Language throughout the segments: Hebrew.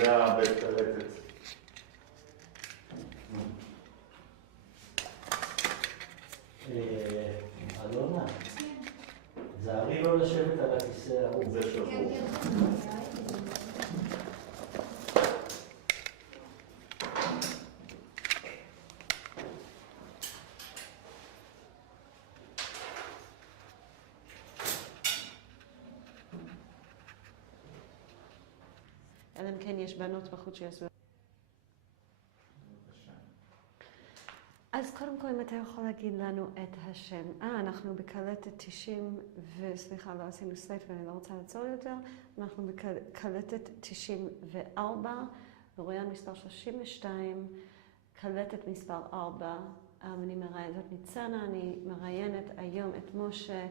זה הבית קלטת. אלונה, זהרי לא לשבת על הכיסא ההוא. זה שבור. אלא אם כן יש בנות בחוץ שיעשו. אז קודם כל, אם אתה יכול להגיד לנו את השם. אנחנו בקלטת 90, וסליחה, לא עשינו סייף ואני לא רוצה לעצור יותר. אנחנו בקלטת 94, ברויין מספר 32, קלטת מספר 4. אני מראיינת את ניצנה, אני מראיינת היום את משה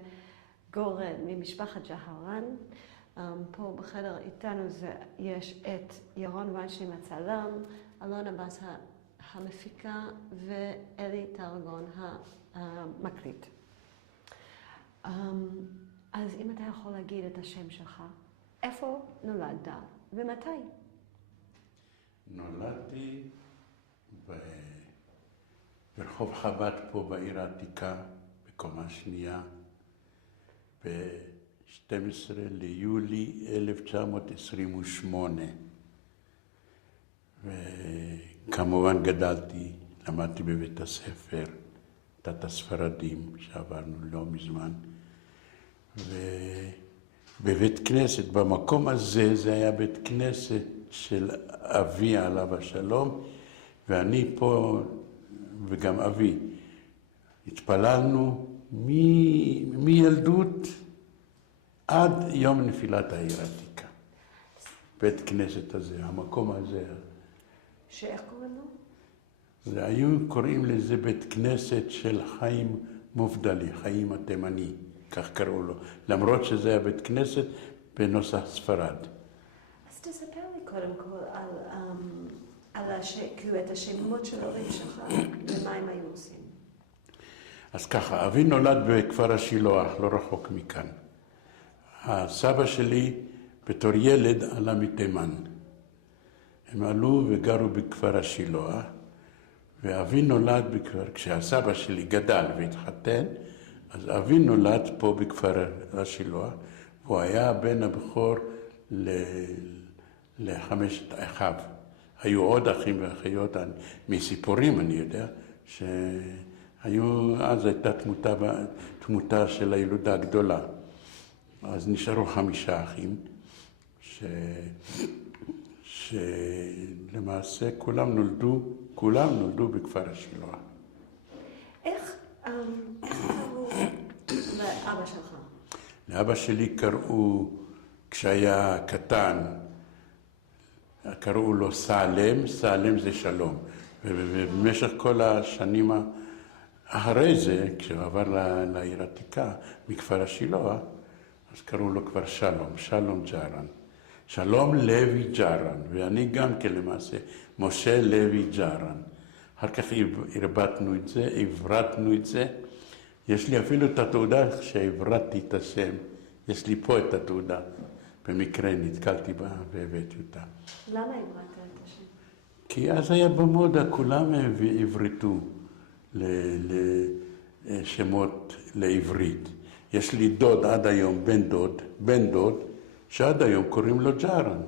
גורן ממשפחת ג'הרן. פה בחדר איתנו יש את ירון ויינשטיין הצלם, אלונה בס המפיקה ואלי טרגון המקליט. אז אם אתה יכול להגיד את השם שלך, איפה נולדת ומתי? נולדתי ברחוב חב"ד פה בעיר העתיקה, בקומה שנייה, ב-12 ליולי 1928. וכמובן גדלתי, למדתי בבית הספר, תת הספרדים שעברנו לא מזמן. ובבית כנסת, במקום הזה, זה היה בית כנסת של אבי עליו השלום, ואני פה, וגם אבי, התפללנו מילדות עד יום נפילת העיר העתיקה. בית כנסת הזה, המקום הזה. שאיך קוראים לו? זה היו קוראים לזה בית כנסת של חיים מובדלי, חיים התימני, כך קראו לו. למרות שזה היה בית כנסת בנוסח ספרד. אז תספר לי קודם כל כאילו את השמות של ההורים שלך, ומה הם היו עושים. אז ככה, אבי נולד בכפר השילוח, לא רחוק מכאן. הסבא שלי בתור ילד עלה מתימן. הם עלו וגרו בכפר השילוח, ואבי נולד כשהסבא שלי גדל והתחתן, אז אבי נולד פה בכפר השילוח, והוא היה בן הבכור לחמשת אחיו. היו עוד אחים ואחיות, מסיפורים אני יודע, אז הייתה תמותה של הילודה הגדולה. אז נשארו 5 אחים, שלמעשה כולם נולדו בכפר השילוח. איך קראו לאבא שלך? לאבא שלי קראו, כשהיה קטן, קראו לו סלם, סלם זה שלום. ובמשך כל השנים אחרי זה, כשהוא עבר לעיר העתיקה, מכפר השילוח, אז קראו לו כבר שלום, שלום ג'הרן. שלום לוי ג'הרן, ואני גם כן למעשה, משה לוי ג'הרן. אחר כך הרבטנו את זה, הברטנו את זה. יש לי אפילו את התעודה שהברטתי את השם. יש לי פה את התעודה. במקרה נתקלתי בה והבאתי אותה. למה הברטת את השם? כי אז היה במודה, כולם הברטו לשמות לעברית. יש לי דוד עד היום, בן דוד, שעד היום קוראים לו ג'הרן.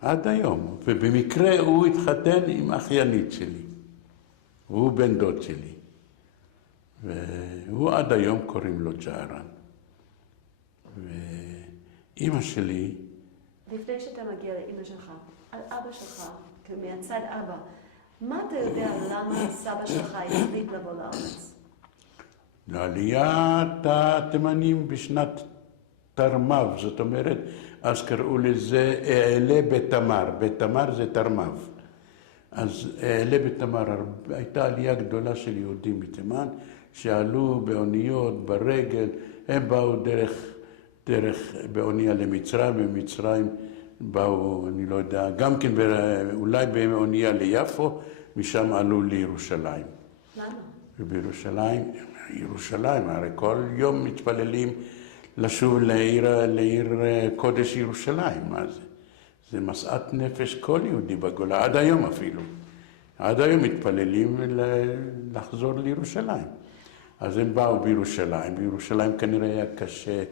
עד היום. ובמקרה הוא התחתן עם אחיינית שלי. הוא בן דוד שלי. והוא עד היום קוראים לו ג'הרן. ואימא שלי... לפני שאתה מגיע לאימא שלך, על אבא שלך, מהצד אבא, מה אתה יודע למה סבא שלך החליט לבוא לארץ? לעליית התימנים בשנת תרמ"ב, זאת אומרת, אז קראו לזה אעלה בתמר, בתמר זה תרמ"ב. אז אעלה בתמר, הייתה עלייה גדולה של יהודים מתימן, שעלו באוניות, ברגל, הם באו דרך באונייה למצרים, במצרים באו, אני לא יודע, גם כן אולי באונייה ליפו, משם עלו לירושלים. למה? ובירושלים, הרי כל יום מתפללים לשוב לעיר קודש ירושלים, מה זה? זה משאת נפש כל יהודי בגולה, עד היום אפילו. עד היום מתפללים לחזור לירושלים. אז הם באו בירושלים. בירושלים כנראה היה קשה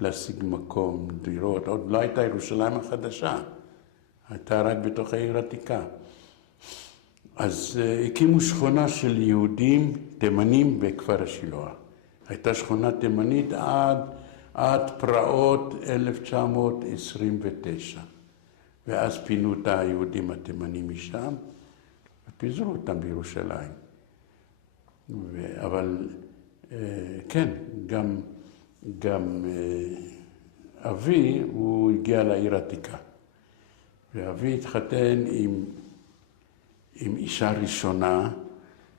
להשיג מקום, דירות. עוד לא הייתה ירושלים החדשה. הייתה רק בתוך העיר העתיקה. אז הקימו שכונה של יהודים תימנים בכפר השילוח. הייתה שכונה תימנית עד פרעות 1929. ואז פינו את היהודים התימנים משם, ופיזרו אותם בירושלים. אבל כן, גם אבי, הוא הגיע לעיר עתיקה. ואבי התחתן עם אישה ראשונה,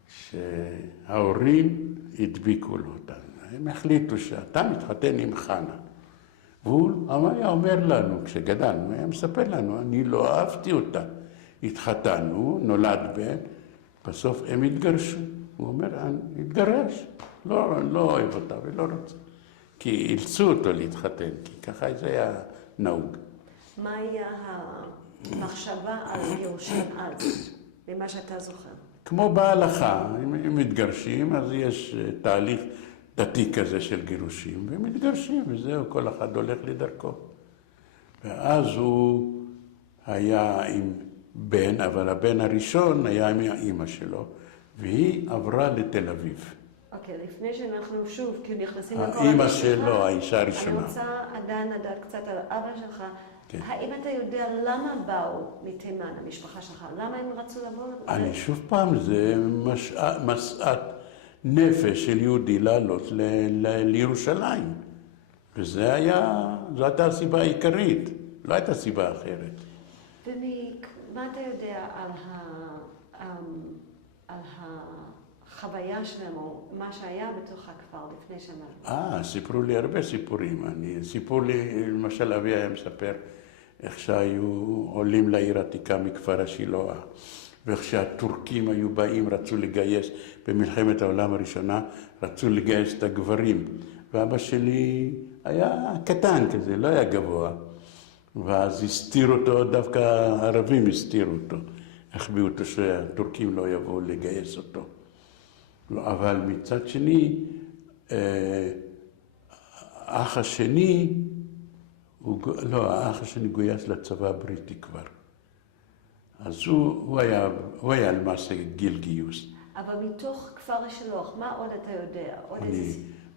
שההורים הדביקו לו אותה. הם החליטו שאתה מתחתן עם חנה. והוא היה אומר לנו, כשגדלנו, היה מספר לנו, אני לא אהבתי אותה. התחתנו, נולד בן, בסוף הם התגרשו. הוא אומר, אני התגרש, לא אוהב אותה ולא רוצה. כי אילצו אותו להתחתן, כי ככה זה היה נהוג. מה היה המחשבה על גירושין אז, ממה שאתה זוכר? כמו בהלכה, אם מתגרשים, אז יש תהליך דתי כזה של גירושים, והם מתגרשים, וזהו, כל אחד הולך לדרכו. ואז הוא היה עם בן, אבל הבן הראשון היה עם האמא שלו, והיא עברה לתל אביב. אוקיי, לפני שאנחנו שוב, כי נכנסים לכל האמא שלו, האישה הראשונה. אני רוצה עדיין לדעת קצת על אבא שלך. כן. האם אתה יודע למה באו מתימן, המשפחה שלך? למה הם רצו לבוא? אני שוב פעם, זה משאת נפש של יהודי לעלות לירושלים. וזו הייתה הסיבה העיקרית, לא הייתה סיבה אחרת. ומה אתה יודע על החוויה שלהם, או מה שהיה בתוך הכפר לפני שנה? סיפרו לי הרבה סיפורים. סיפרו לי, למשל, אבי היה מספר איך שהיו עולים לעיר העתיקה מכפר השילוח, ואיך שהטורקים היו באים, רצו לגייס, במלחמת העולם הראשונה, רצו לגייס את הגברים. ואבא שלי היה קטן כזה, לא היה גבוה. ואז הסתיר אותו, דווקא הערבים הסתירו אותו. החביאו אותו שהטורקים לא יבואו לגייס אותו. אבל מצד שני, האח השני גויס לצבא הבריטי כבר. אז הוא היה למעשה גיל גיוס. אבל מתוך כפר השילוח, מה עוד אתה יודע?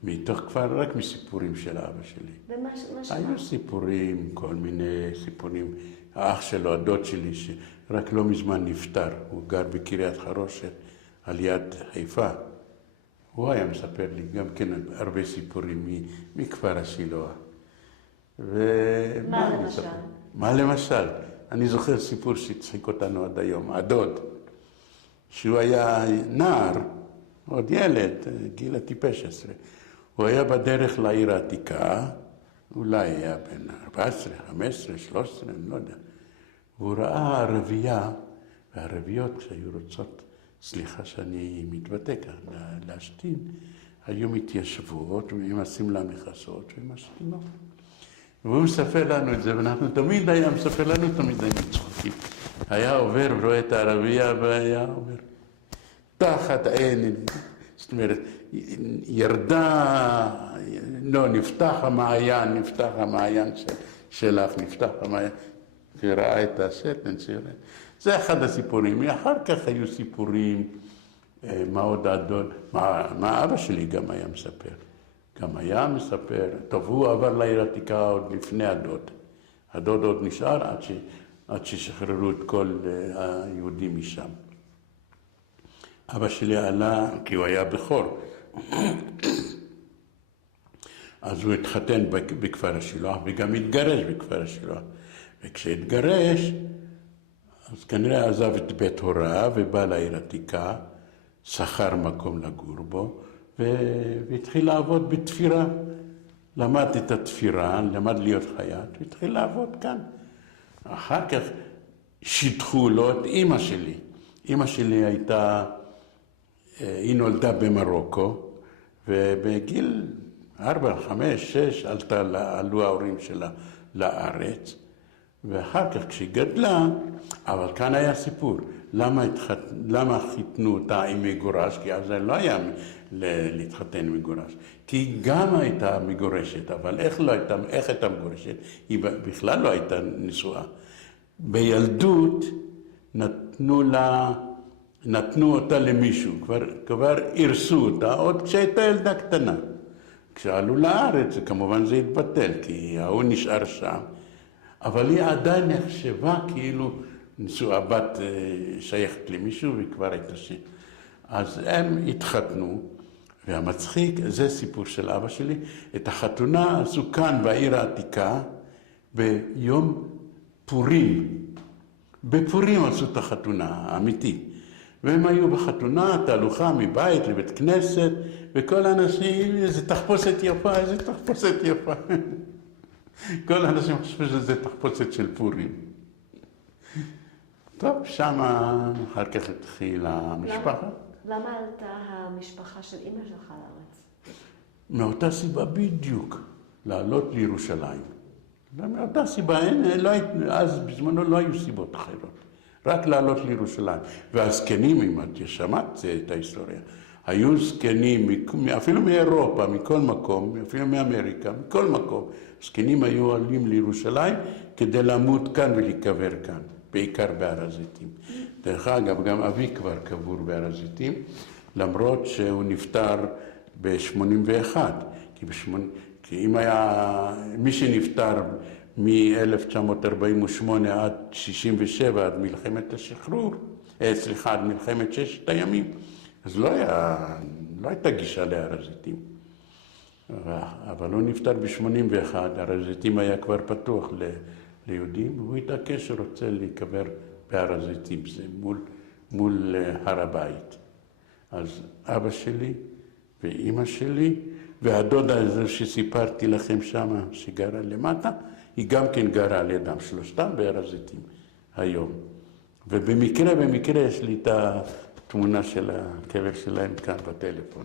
מתוך כפר, רק מסיפורים של אבא שלי. ומה היו סיפורים, כל מיני סיפורים. האח שלו, הדוד שלי, שרק לא מזמן נפטר, הוא גר בקריית חרושת, על יד חיפה. הוא היה מספר לי גם כן הרבה סיפורים מכפר השילוח. מה למשל? מה למשל? אני זוכר סיפור שהצחיק אותנו עד היום, הדוד, שהוא היה נער, עוד ילד, גיל הטיפש 10. הוא היה בדרך לעיר העתיקה, אולי היה בן 14, 15, 13, אני לא יודע. והוא ראה ערבייה, והערביות כשהיו רוצות, סליחה שאני מתבטא כאן, להשתין, היו מתיישבות, ועם השמלה מכסות, ועם השתינות. והוא מספר לנו את זה, ואנחנו תמיד היה מספר לנו, תמיד היינו צוחקים. היה עובר ורואה את הערבייה, והיה אומר, תחת עין, זאת אומרת, ירדה, לא, נפתח המעיין שלך, נפתח המעיין, וראה את השתן שלך. זה אחד הסיפורים. אחר כך היו סיפורים, מה עוד הדוד, מה אבא שלי גם היה מספר. גם היה מספר, טוב, הוא עבר לעיר העתיקה עוד לפני הדוד. הדוד עוד נשאר עד ששחררו את כל היהודים משם. אבא שלי עלה, כי הוא היה בכור. אז הוא התחתן בכפר השילוח, וגם התגרש בכפר השילוח. וכשהתגרש, אז כנראה עזב את בית הוריו ובא לעיר העתיקה, שכר מקום לגור בו, והתחיל לעבוד בתפירה. למד את התפירה, למד להיות חייט, והתחיל לעבוד כאן. אחר כך שידחו לו את אמא שלי. אמא שלי הייתה, היא נולדה במרוקו, ובגיל 4, 5, 6 עלו ההורים שלה לארץ, ואחר כך כשהיא גדלה, אבל כאן היה סיפור. למה חיתנו אותה עם מגורש? כי אז לא היה להתחתן עם מגורש. כי היא גם הייתה מגורשת, אבל איך הייתה מגורשת? היא בכלל לא הייתה נשואה. בילדות נתנו אותה למישהו, כבר הרסו אותה, עוד כשהייתה ילדה קטנה. כשעלו לארץ, כמובן זה התבטל, כי ההוא נשאר שם. אבל היא עדיין נחשבה כאילו נשואה בת שייכת למישהו וכבר הייתה שם. אז הם התחתנו, והמצחיק, זה סיפור של אבא שלי, את החתונה עשו כאן בעיר העתיקה ביום פורים. בפורים עשו את החתונה האמיתית. והם היו בחתונה, תהלוכה מבית לבית כנסת, וכל האנשים, איזה תחפושת יפה, איזה תחפושת יפה. כל האנשים חושבים שזה תחפושת של פורים. טוב, שמה אחר כך התחילה המשפחה. למה עלתה המשפחה של אמא שלך לארץ? מאותה סיבה בדיוק, לעלות לירושלים. מאותה סיבה, אז בזמנו לא היו סיבות אחרות. רק לעלות לירושלים. והזקנים, אם את שמעת את ההיסטוריה, היו זקנים, אפילו מאירופה, מכל מקום, אפילו מאמריקה, מכל מקום. זקנים היו עולים לירושלים כדי למות כאן ולהיקבר כאן, בעיקר בהר הזיתים. דרך אגב, גם אבי כבר קבור בהר הזיתים, למרות שהוא נפטר ב-81. כי אם היה מי שנפטר מ-1948 עד 67, עד מלחמת השחרור, עד מלחמת ששת הימים, אז לא הייתה גישה להר הזיתים. אבל הוא נפטר ב-81, הר הזיתים היה כבר פתוח ליהודים, והוא התעקש שרוצה להיקבר בהר הזיתים, זה מול הר הבית. אז אבא שלי ואימא שלי, והדודה הזו שסיפרתי לכם שמה, שגרה למטה, היא גם כן גרה על ידם, שלושתם בהר הזיתים היום. ובמקרה יש לי את התמונה של הקבר שלהם כאן בטלפון.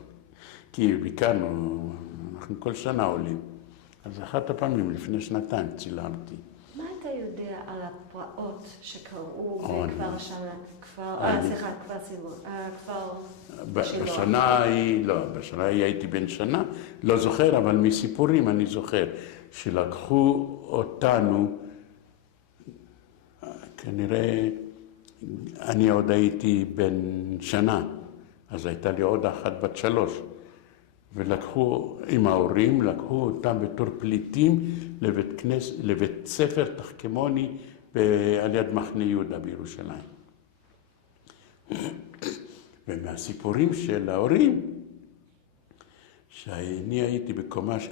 כי ביקרנו, אנחנו כל שנה עולים. אז אחת הפעמים לפני שנתיים צילמתי. מה אתה יודע על הפרעות שקרו בכפר שנה, כפר בשנה ההיא הייתי בן שנה, לא זוכר, אבל מסיפורים אני זוכר, שלקחו אותנו, כנראה אני עוד הייתי בן שנה, אז הייתה לי עוד אחת בת 3, ולקחו עם ההורים, לקחו אותם בתור פליטים לבית ספר תחכמוני על יד מחנה יהודה בירושלים. ומהסיפורים של ההורים,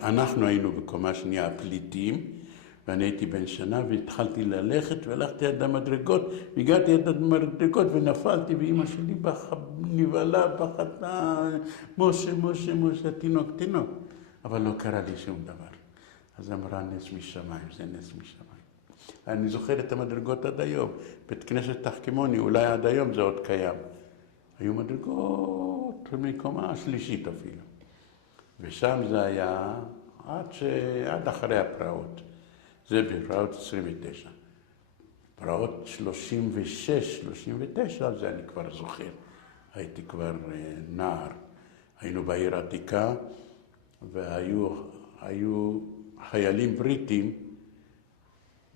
אנחנו היינו בקומה שנייה הפליטים, ואני הייתי בן שנה והתחלתי ללכת והלכתי עד המדרגות, והגעתי עד המדרגות ונפלתי, ואמא שלי נבהלה, בחתה, משה, תינוק. אבל לא קרה לי שום דבר. אז אמרה נס משמיים, זה נס משמיים. אני זוכר את המדרגות עד היום. בית כנסת תחכמוני, אולי עד היום זה עוד קיים. היו מדרגות מקומה השלישית אפילו. ושם זה היה עד אחרי הפרעות. זה בפרעות 29. פרעות 36, 39, זה אני כבר זוכר. הייתי כבר נער. היינו בעיר העתיקה, והיו חיילים בריטים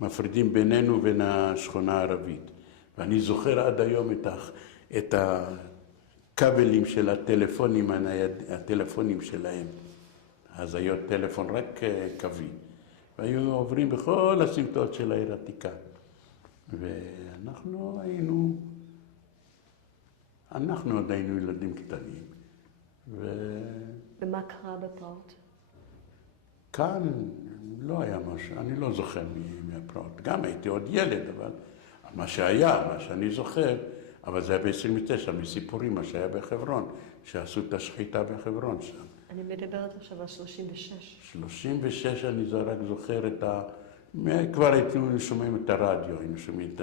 מפרידים בינינו ובין השכונה הערבית. ואני זוכר עד היום את הכבלים של הטלפונים שלהם. אז היה טלפון רק קווי. והיו עוברים בכל הסמטות של העיר העתיקה. ואנחנו עוד היינו ילדים קטנים. ומה קרה בפרעות? כאן לא היה משהו, אני לא זוכר מהפרעות. גם הייתי עוד ילד, אבל מה שאני זוכר, אבל זה היה ב-29, מסיפורים, מה שהיה בחברון, שעשו את השחיטה בחברון שם. אני מדברת עכשיו על 36. 36 אני רק זוכר כבר היינו שומעים את הרדיו, היינו שומעים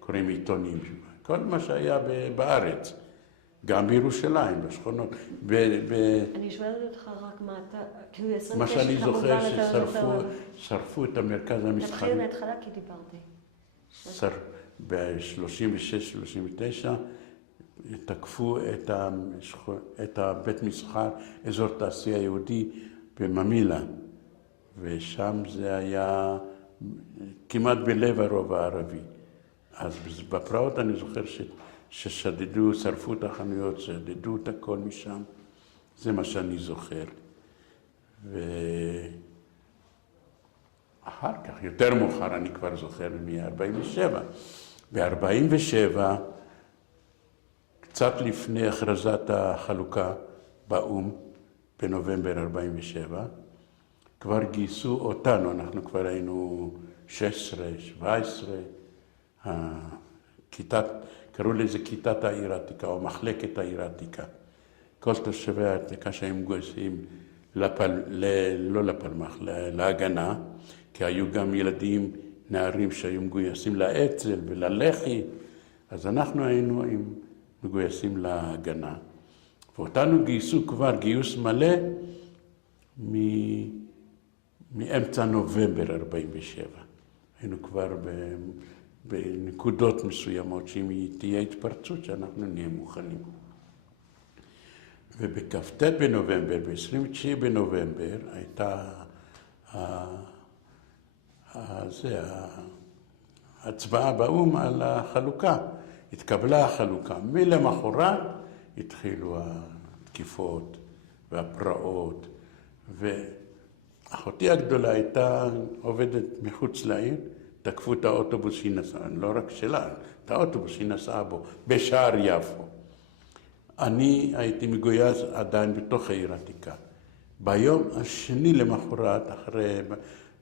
קוראים עיתונים, כל מה שהיה בארץ, גם בירושלים, בשכונות. אני שואלת אותך רק מה אתה, כאילו 29 מה שאני זוכר ששרפו את המרכז המסחרי. תתחיל מההתחלה כי דיברתי. ב-36-39 תקפו את הבית מסחר, אזור תעשייה יהודי בממילה, ושם זה היה כמעט בלב הרובע הערבי. אז בפרעות אני זוכר ששדדו, שרפו את החנויות, שדדו את הכל משם. זה מה שאני זוכר. ואחר כך, יותר מאוחר, אני כבר זוכר מ-47. ב-47, קצת לפני הכרזת החלוקה באו"ם, בנובמבר 47, כבר גייסו אותנו, אנחנו כבר היינו 16, 17, קראו לזה כיתת העיר העתיקה, או מחלקת העיר העתיקה. כל תושבי העתיקה שהיו מגויסים לא לפלמ"ח, להגנה, כי היו גם ילדים, נערים שהיו מגויסים לאצ"ל וללח"י, אז אנחנו היינו מגויסים להגנה. ואותנו גייסו כבר גיוס מלא מאמצע נובמבר 47. היינו כבר בנקודות מסוימות שאם תהיה התפרצות שאנחנו נהיה מוכנים. ובכ"ט בנובמבר, ב-29 בנובמבר, הייתה ההצבעה באו"ם על החלוקה. התקבלה החלוקה. מלמחרת התחילו התקיפות והפרעות. ואחותי הגדולה הייתה עובדת מחוץ לעיר, תקפו את האוטובוס שהיא נסעה, לא רק שלה, את האוטובוס שהיא נסעה בו, בשער יפו. אני הייתי מגויס עדיין בתוך העיר העתיקה. ביום השני למחרת,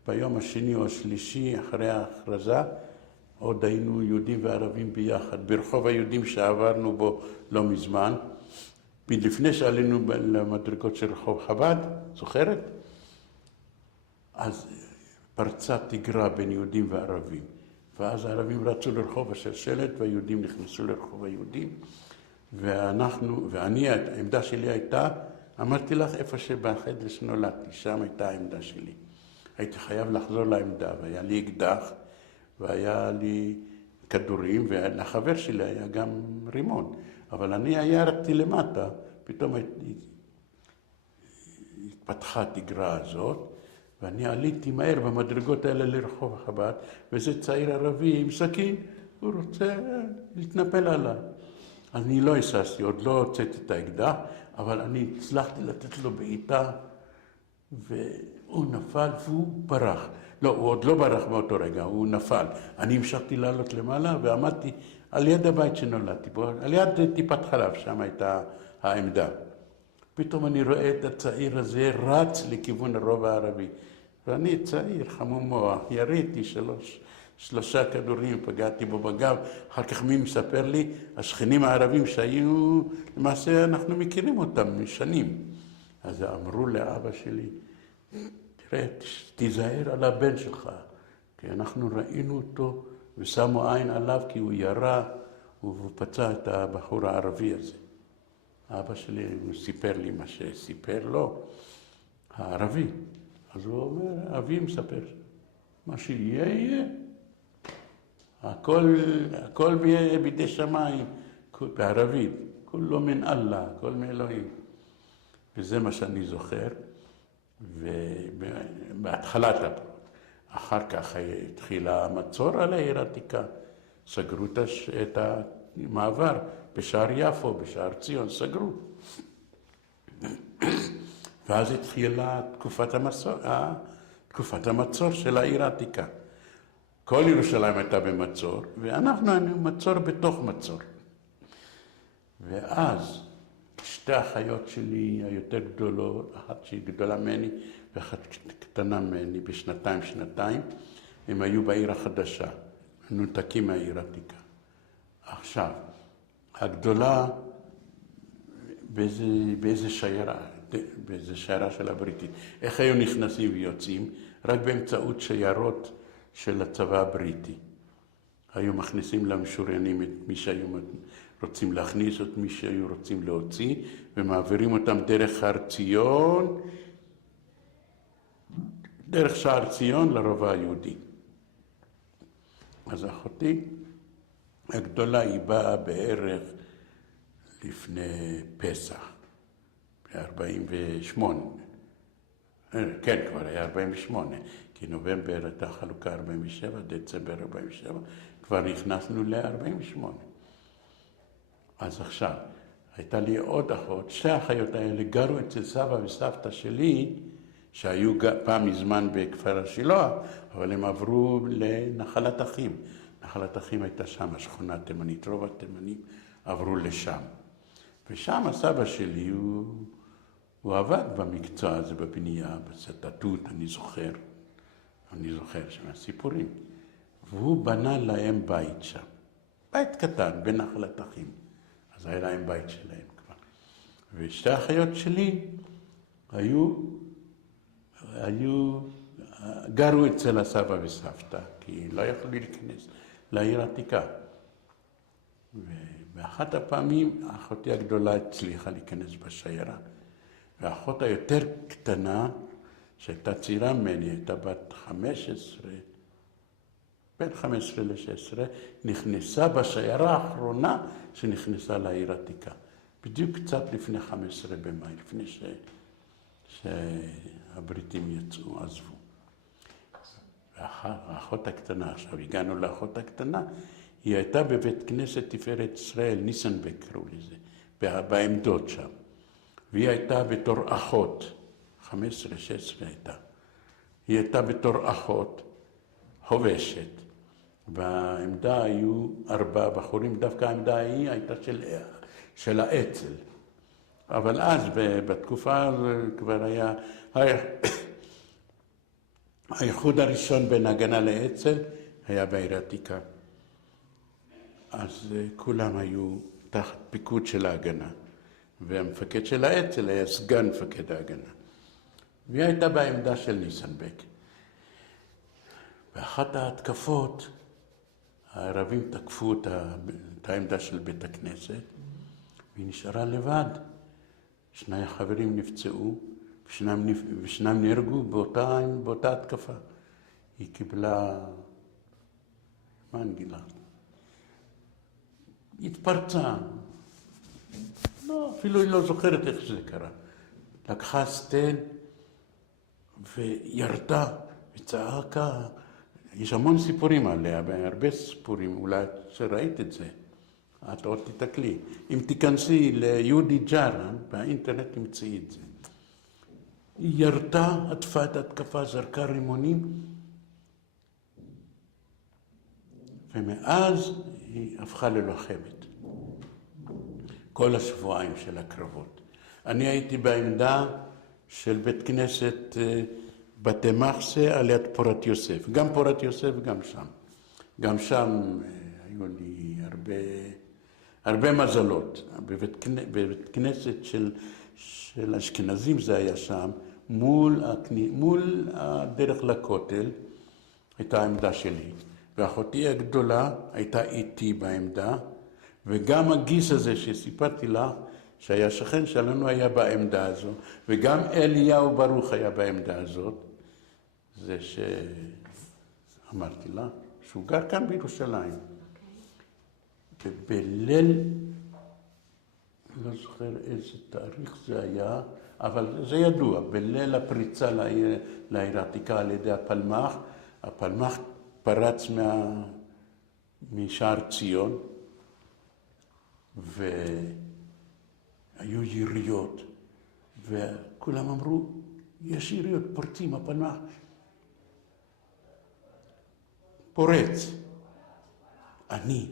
ביום השני או השלישי אחרי ההכרזה, עוד היינו יהודים וערבים ביחד, ברחוב היהודים שעברנו בו לא מזמן, לפני שעלינו למדרגות של רחוב חב"ד, זוכרת? אז פרצה תגרה בין יהודים וערבים, ואז הערבים רצו לרחוב השלשלת והיהודים נכנסו לרחוב היהודים, ואני, העמדה שלי הייתה, אמרתי לך איפה שבחדר שנולדתי, שם הייתה העמדה שלי. הייתי חייב לחזור לעמדה, והיה לי אקדח, והיה לי כדורים, ולחבר שלי היה גם רימון. אבל אני ירדתי למטה, פתאום התפתחה התגרה הזאת, ואני עליתי מהר במדרגות האלה לרחוב חב"ד, וזה צעיר ערבי עם סכין, הוא רוצה להתנפל עליי. אני לא הססתי, עוד לא הוצאתי את האקדח, אבל אני הצלחתי לתת לו בעיטה, והוא נפל והוא ברח. לא, הוא עוד לא ברח באותו רגע, הוא נפל. אני המשכתי לעלות למעלה ועמדתי על יד הבית שנולדתי בו, על יד טיפת חלב, שם הייתה העמדה. פתאום אני רואה את הצעיר הזה רץ לכיוון הרובע הערבי. ואני צעיר, חמום מוח, יריתי שלושה כדורים, פגעתי בו בגב. אחר כך מי מספר לי? השכנים הערבים שהיו, למעשה אנחנו מכירים אותם משנים. אז אמרו לאבא שלי, תראה, תיזהר על הבן שלך, כי אנחנו ראינו אותו ושמו עין עליו כי הוא ירה והוא פצע את הבחור הערבי הזה. אבא שלי הוא סיפר לי מה שסיפר לו, הערבי. אז הוא אומר, אבי מספר, מה שיהיה יהיה. הכל בידי שמיים, בערבית, כולו מן אללה, הכל מאלוהים. וזה מה שאני זוכר, ובהתחלת הפרעות. אחר כך התחילה המצור על העיר העתיקה, סגרו את המעבר בשער יפו, בשער ציון, סגרו. ואז התחילה תקופת המצור של העיר העתיקה. כל ירושלים הייתה במצור, ואנחנו היינו מצור בתוך מצור. ואז שתי האחיות שלי היותר גדולות, אחת שהיא גדולה ממני ואחת קטנה ממני בשנתיים, הם היו בעיר החדשה, מנותקים מהעיר העתיקה. עכשיו, הגדולה באיזה שיירה של הבריטית. איך היו נכנסים ויוצאים? רק באמצעות שיירות של הצבא הבריטי. היו מכניסים למשוריינים את מי שהיו רוצים להכניס, את מי שהיו רוצים להוציא, ומעבירים אותם דרך שער ציון לרובע היהודי. אז אחותי הגדולה היא באה בערך לפני פסח, ב-48. כן, כבר היה 48, כי נובמבר הייתה חלוקה 47, דצמבר 47, כבר נכנסנו ל-48. אז עכשיו, הייתה לי עוד אחות, שתי האחיות האלה גרו אצל סבא וסבתא שלי, שהיו פעם מזמן בכפר השילוח, אבל הם עברו לנחלת אחים. נחלת אחים הייתה שם, השכונה תימנית, רוב התימנים עברו לשם. ושם הסבא שלי, הוא עבד במקצוע הזה, בבנייה, בסטטוט, אני זוכר שם הסיפורים. והוא בנה להם בית שם. בית קטן, בנחלת אחים. אז היה להם בית שלהם כבר. ושתי האחיות שלי גרו אצל הסבא וסבתא, כי לא יכלו להיכנס לעיר העתיקה. ובאחת הפעמים אחותי הגדולה הצליחה להיכנס בשיירה. והאחות היותר קטנה, שהייתה צעירה ממני, הייתה בת 15, בין 15 ל-16, נכנסה בשיירה האחרונה שנכנסה לעיר העתיקה. בדיוק קצת לפני 15 במאי, לפני שהבריטים יצאו, עזבו. והאחות הקטנה, עכשיו הגענו לאחות הקטנה, היא הייתה בבית כנסת תפארת ישראל, ניסנבק קראו לזה, בעמדות שם. והיא הייתה בתור אחות, 15-16 הייתה. היא הייתה בתור אחות, חובשת. בעמדה היו 4 בחורים, דווקא העמדה ההיא הייתה של האצ"ל. אבל אז, בתקופה הזו, כבר היה האיחוד הראשון בין הגנה לאצ"ל, היה בעיר העתיקה. אז כולם היו תחת פיקוד של ההגנה. והמפקד של האצ"ל היה סגן מפקד ההגנה. והיא הייתה בעמדה של ניסנבק. באחת ההתקפות, הערבים תקפו את העמדה של בית הכנסת, והיא נשארה לבד. 2 החברים נפצעו, ושניים נהרגו באותה התקפה. היא קיבלה, מה אני אגיד לך? התפרצה. לא, אפילו היא לא זוכרת איך שזה קרה. לקחה סטן וירדה וצעקה. יש המון סיפורים עליה, הרבה סיפורים, אולי שראית את זה. את עוד תתקלי. אם תיכנסי ליהודי ג'ארן, באינטרנט תמצאי את זה. היא ירדה, עטפה את התקפה, זרקה רימונים, ומאז היא הפכה ללוחמת. כל השבועיים של הקרבות. אני הייתי בעמדה של בית כנסת בתי מחסה על יד פורת יוסף. גם פורת יוסף וגם שם. גם שם היו לי הרבה מזלות. בבית כנסת של אשכנזים זה היה שם, מול הדרך לכותל הייתה העמדה שלי. ואחותי הגדולה הייתה איתי בעמדה, וגם הגיס הזה שסיפרתי לך, שהיה שכן שלנו היה בעמדה הזו, וגם אליהו ברוך היה בעמדה הזאת, זה שאמרתי לה, שהוא גר כאן בירושלים. ובליל, לא זוכר איזה תאריך זה היה, אבל זה ידוע, בליל הפריצה לעיר העתיקה על ידי הפלמ"ח, הפלמ"ח פרץ משער ציון, והיו יריות, וכולם אמרו, יש יריות, פורצים, הפלמ"ח פורץ. אני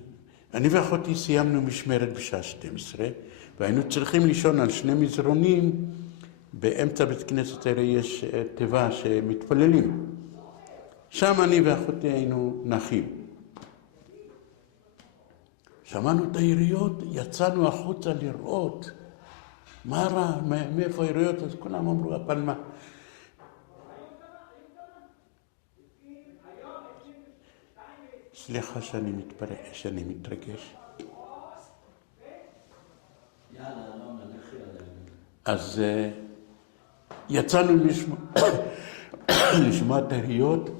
ואחותי סיימנו משמרת בשעה 12, והיינו צריכים לישון על 2 מזרונים, באמצע בית כנסת הרי יש תיבה שמתפללים. שם אני ואחותי היינו נחים. שמענו את היריות, יצאנו החוצה לראות. מה רע? מאיפה היריות? אז כולם אמרו, הפלמ"ח. סליחה שאני מתרגש. אז יצאנו לשמוע את היריות,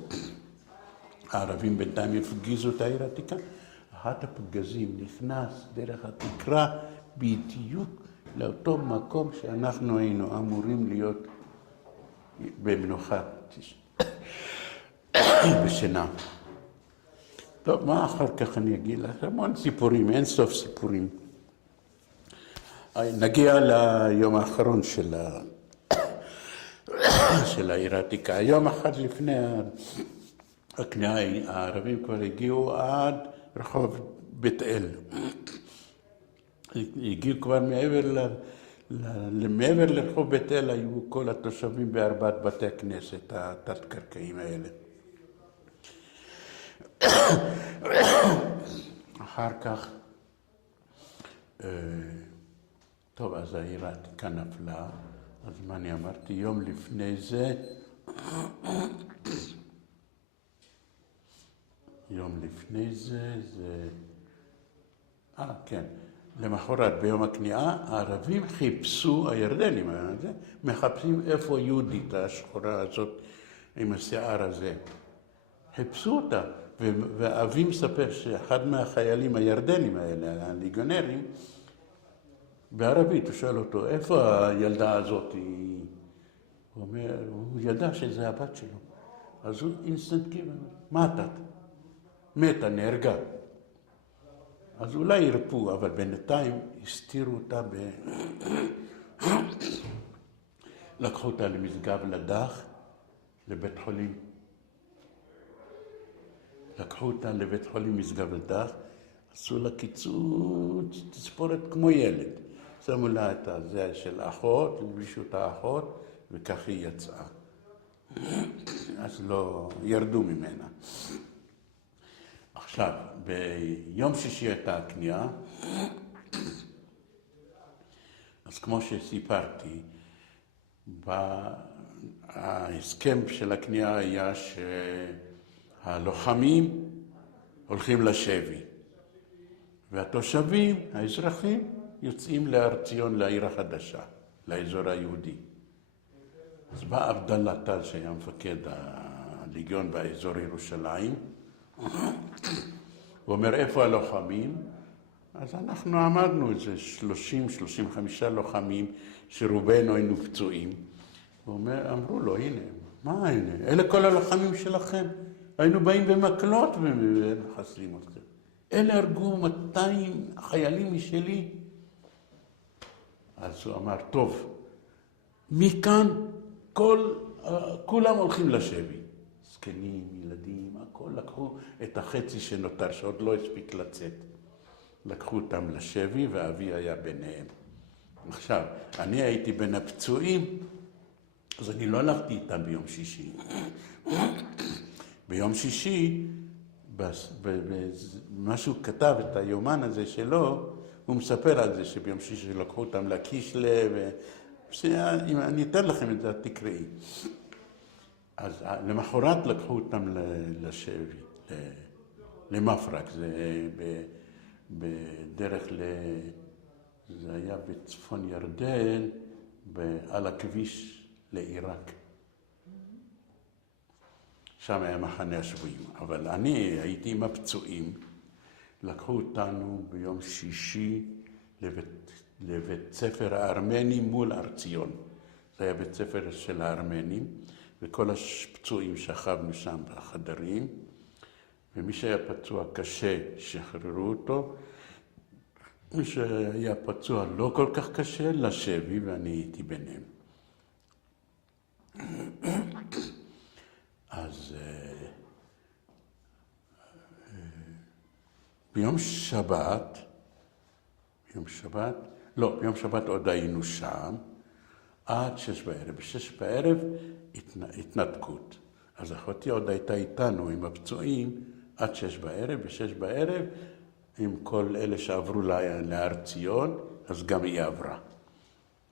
הערבים בינתיים הפגיזו את העיר העתיקה. אחד הפגזים נכנס דרך התקרה בדיוק לאותו מקום שאנחנו היינו אמורים להיות במנוחה בשינה. טוב, מה אחר כך אני אגיד לך? המון סיפורים, אין סוף סיפורים. נגיע ליום האחרון של העיר העתיקה. יום אחד לפני הכניעה, הערבים כבר הגיעו עד רחוב בית אל. הגיעו כבר מעבר לרחוב בית אל, היו כל התושבים בארבעת בתי הכנסת התת-קרקעיים האלה. אחר כך, טוב, אז העיר העתיקה נפלה, אז מה אני אמרתי? יום לפני זה, כן, למחרת ביום הכניעה, הערבים חיפשו, הירדנים, מחפשים איפה יהודית השחורה הזאת עם השיער הזה. חיפשו אותה, ואבי מספר שאחד מהחיילים הירדנים האלה, הליגונרים, בערבית, הוא שואל אותו, איפה הילדה הזאת? הוא אומר, הוא ידע שזה הבת שלו. אז הוא אינסטנטטיבי, מה אתה? מתה, נהרגה. אז אולי ירפו, אבל בינתיים הסתירו אותה לקחו אותה למשגב לדח, לבית חולים. לקחו אותה לבית חולים משגב לדח, עשו לה קיצוץ, תספורת כמו ילד. שמו לה את הזה של אחות, הלבישו את האחות, וכך היא יצאה. אז לא ירדו ממנה. עכשיו, ביום שישי הייתה הכניעה, אז כמו שסיפרתי, ההסכם של הכניעה היה שהלוחמים הולכים לשבי, והתושבים, האזרחים, יוצאים להר ציון, לעיר החדשה, לאזור היהודי. אז בא עבדאללה טל, שהיה מפקד הליגיון באזור ירושלים, הוא אומר, איפה הלוחמים? אז אנחנו עמדנו איזה 30-35 לוחמים, שרובנו היינו פצועים. הוא אומר, אמרו לו, הנה, מה הנה? אלה כל הלוחמים שלכם. היינו באים במקלות ומחסלים אתכם. אלה הרגו 200 חיילים משלי. אז הוא אמר, טוב, מכאן כולם הולכים לשבי. זקנים, ילדים, הכל לקחו את החצי שנותר, שעוד לא הספיק לצאת. לקחו אותם לשבי, ואבי היה ביניהם. עכשיו, אני הייתי בין הפצועים, אז אני לא הלכתי איתם ביום שישי. ביום שישי, מה שהוא כתב את היומן הזה שלו, הוא מספר על זה שביום שישי לקחו אותם לקישלה, אם אני אתן לכם את זה, תקראי. אז למחרת לקחו אותם לשבי, למפרק, זה בדרך זה היה בצפון ירדן, על הכביש לעיראק. שם היה מחנה השבויים. אבל אני הייתי עם הפצועים, לקחו אותנו ביום שישי לבית ספר הארמני מול הר ציון. זה היה בית ספר של הארמנים, וכל הפצועים שכבנו שם בחדרים, ומי שהיה פצוע קשה שחררו אותו, מי שהיה פצוע לא כל כך קשה לשבי, ואני הייתי ביניהם. אז ביום שבת עוד היינו שם, עד 6 בערב. ב6 בערב התנתקות. אז אחותי עוד הייתה איתנו עם הפצועים עד 6 בערב. ב6 בערב, עם כל אלה שעברו להר ציון, אז גם היא עברה.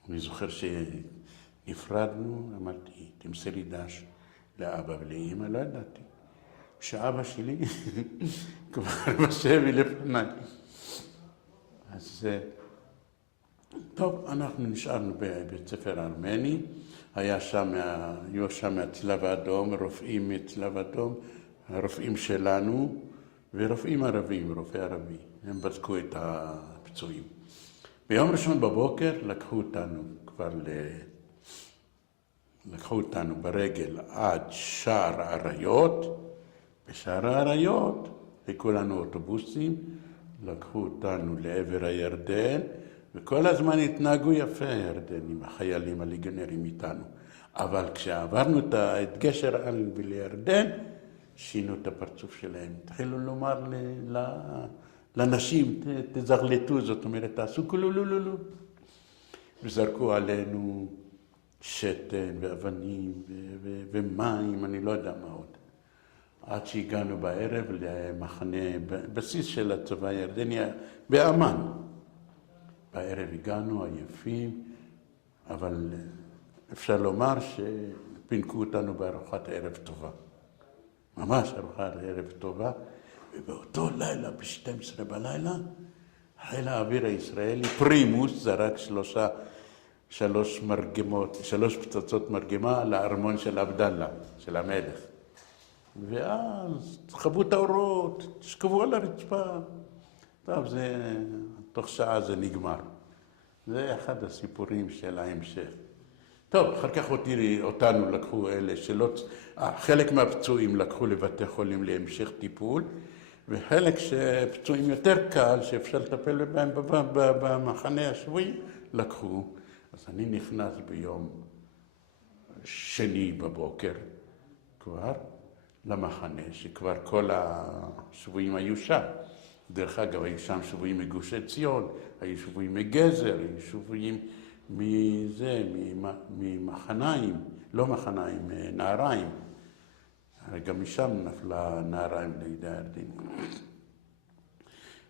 אני זוכר שנפרדנו, אמרתי, תמסרי דש לאבא ולאמא, לא ידעתי. שאבא שלי כבר בשבי לפניי. אז טוב, אנחנו נשארנו בבית ספר ארמני, היו שם מהצלב האדום, רופאים מצלב האדום, הרופאים שלנו ורופאים ערבים, רופאי ערבי, הם בדקו את הפצועים. ביום ראשון בבוקר לקחו אותנו ברגל עד שער האריות. בשער האריות חיכו לנו אוטובוסים, לקחו אותנו לעבר הירדן, וכל הזמן התנהגו יפה הירדנים, החיילים הליגיונרים איתנו. אבל כשעברנו את גשר אלנבי לירדן, שינו את הפרצוף שלהם. התחילו לומר לנשים, תזרלטו, זאת אומרת, תעשו כולולולולו. וזרקו עלינו שתן ואבנים ומים, אני לא יודע מה עוד. עד שהגענו בערב למחנה, בסיס של הצבא הירדני, באמן. בערב הגענו עייפים, אבל אפשר לומר שפינקו אותנו בארוחת ערב טובה. ממש ארוחת ערב טובה. ובאותו לילה, ב-12 בלילה, חיל האוויר הישראלי, פרימוס, זרק שלוש פצצות מרגמה לארמון של עבדאללה, של המלך. ואז תכבו את האורות, תשכבו על הרצפה. טוב, תוך שעה זה נגמר. זה אחד הסיפורים של ההמשך. טוב, אחר כך אותנו לקחו אלה חלק מהפצועים לקחו לבתי חולים להמשך טיפול, וחלק שפצועים יותר קל, שאפשר לטפל בהם במחנה השבויים, לקחו. אז אני נכנס ביום שני בבוקר כבר למחנה, שכבר כל השבויים היו שם. דרך אגב, היו שם שבויים מגוש עציון, היו שבויים מגזר, היו שבויים ממחניים, לא מחניים, נהריים. גם משם נפלה נהריים לידי הירדן.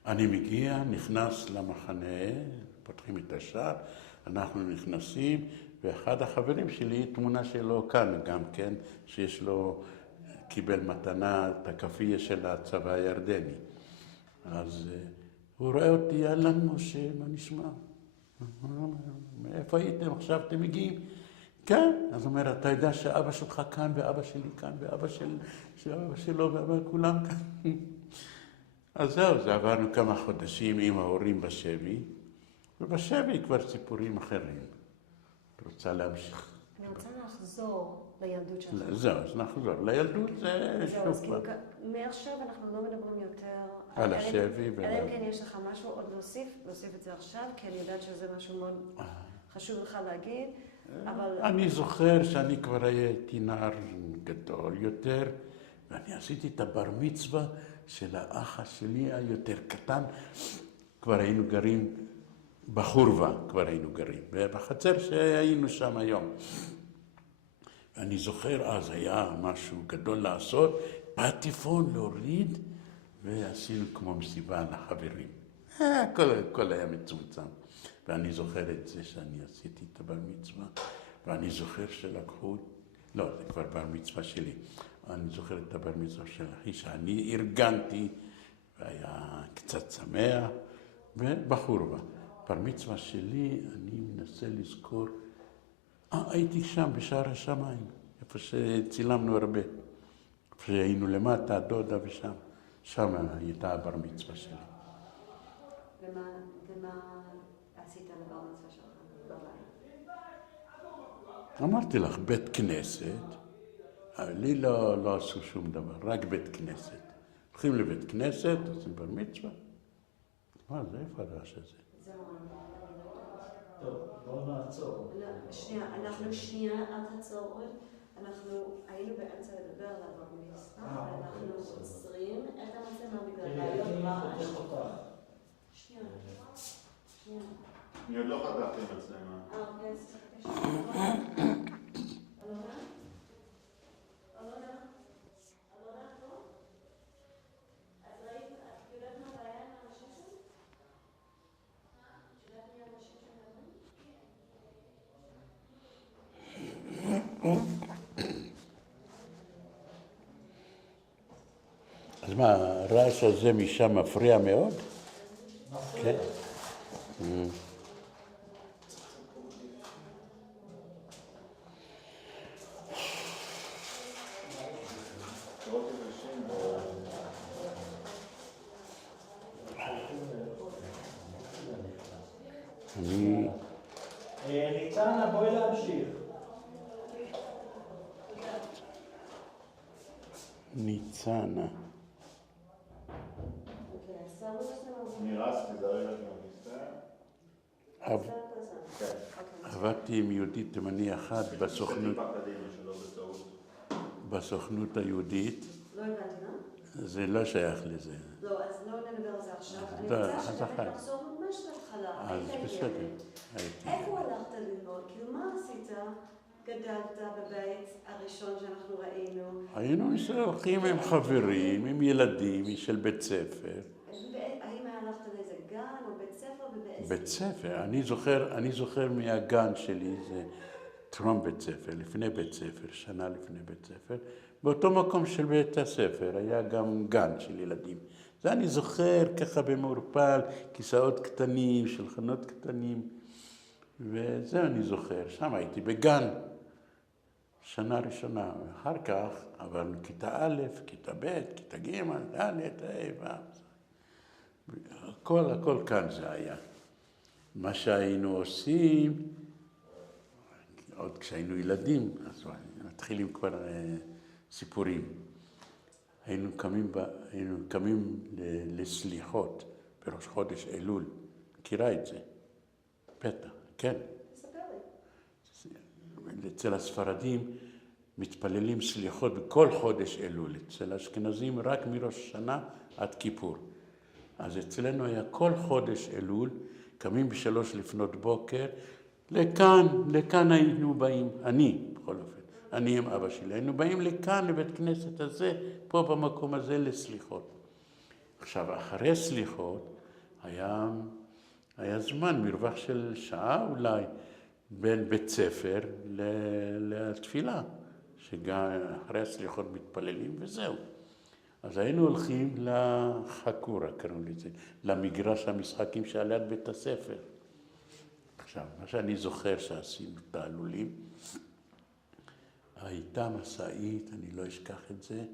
אני מגיע, נכנס למחנה, פותחים את השער, אנחנו נכנסים, ואחד החברים שלי, תמונה שלו כאן גם כן, שיש לו, קיבל מתנה את הכפייה של הצבא הירדני. אז הוא רואה אותי, אהלן משה, מה נשמע? איפה הייתם? עכשיו אתם מגיעים? כן. אז הוא אומר, אתה יודע שאבא שלך כאן, ואבא שלי כאן, ואבא שלו, ואבא כולם כאן. אז זהו, זה עברנו כמה חודשים עם ההורים בשבי, ובשבי כבר סיפורים אחרים. את רוצה להמשיך? אני רוצה לחזור לילדות שלך. זהו, אז נחזור. לילדות זה שוב פעם. מעכשיו אנחנו לא מדברים יותר על השבי. אלא אם כן יש לך משהו עוד להוסיף את זה עכשיו, כי אני יודעת שזה משהו מאוד חשוב לך להגיד, אבל... אני זוכר שאני כבר הייתי נער גדול יותר, ואני עשיתי את הבר מצווה של האח שלי היותר קטן. כבר היינו גרים בחורבה, בחצר שהיינו שם היום. ואני זוכר, אז היה משהו גדול לעשות, פטיפון להוריד, ועשינו כמו מסיבה לחברים. הכל היה מצומצם. ואני זוכר את זה שאני עשיתי את הבר מצווה, ואני זוכר שלקחו, לא, זה כבר בר מצווה שלי, אני זוכר את הבר מצווה של אחי שאני ארגנתי, והיה קצת שמח, ובחורבה. בר מצווה שלי, אני מנסה לזכור, הייתי שם בשער השמיים, איפה שצילמנו הרבה. איפה שהיינו למטה, דודה ושם. שם הייתה הבר מצווה שלי. ומה עשית לבר מצווה שלך? אמרתי לך, בית כנסת. לי לא עשו שום דבר, רק בית כנסת. הולכים לבית כנסת, עושים בר מצווה. מה זה? איפה הרעש הזה? טוב, בואו נעצור. שנייה, אל תעצור עוד. אנחנו היינו באמצע לדבר על הבר מצווה, ואנחנו עוצרים את המצלמה בגלל בעיות רעש. שנייה. אני עוד לא חתכתי מצלמה. אוקיי, אז אז מה, הרעש הזה משם מפריע מאוד? כן. אני... ניצנה, בואי להמשיך. ניצנה. נראה תיזהרי לך עם הכיסא. עבדתי עם יהודי תימני אחד בסוכנות היהודית. לא הבנתי, לא? זה לא שייך לזה. לא, אז לא נדבר על זה עכשיו. אני לא, רוצה אז שבאמת אחר. נחזור ממש להתחלה. אז היית בסדר. ילד. הייתי. איפה הלכת ללמוד? כאילו, מה עשית? גדלת בבית הראשון שאנחנו ראינו. היינו הולכים עם חברים, עם ילדים של בית ספר. האם הלכת לאיזה גן או בית ספר ובאיזה... בית ספר. אני זוכר מהגן שלי, זה טרום בית ספר, לפני בית ספר, שנה לפני בית ספר. באותו מקום של בית הספר היה גם גן של ילדים. זה אני זוכר ככה במעורפל, כיסאות קטנים, שולחנות קטנים, וזה אני זוכר. שם הייתי בגן, שנה ראשונה. אחר כך עברנו כיתה א', כיתה ב', כיתה ג', ד', ה', הכל כאן זה היה. מה שהיינו עושים, עוד כשהיינו ילדים, אז מתחילים כבר סיפורים. היינו קמים לסליחות בראש חודש אלול. מכירה את זה? בטח, כן. תספר לי. אצל הספרדים מתפללים סליחות בכל חודש אלול. אצל האשכנזים רק מראש שנה עד כיפור. אז אצלנו היה כל חודש אלול, קמים ב3 לפנות בוקר, לכאן היינו באים, אני בכל אופן, אני עם אבא שלי, היינו באים לכאן לבית כנסת הזה, פה במקום הזה לסליחות. עכשיו, אחרי סליחות היה זמן, מרווח של שעה אולי, בין בית ספר לתפילה, שגם אחרי הסליחות מתפללים וזהו. אז היינו הולכים לחקורה, קראו לזה, למגרש המשחקים שעל יד בית הספר. עכשיו, מה שאני זוכר שעשינו תעלולים, הייתה מסעית, אני לא אשכח את זה,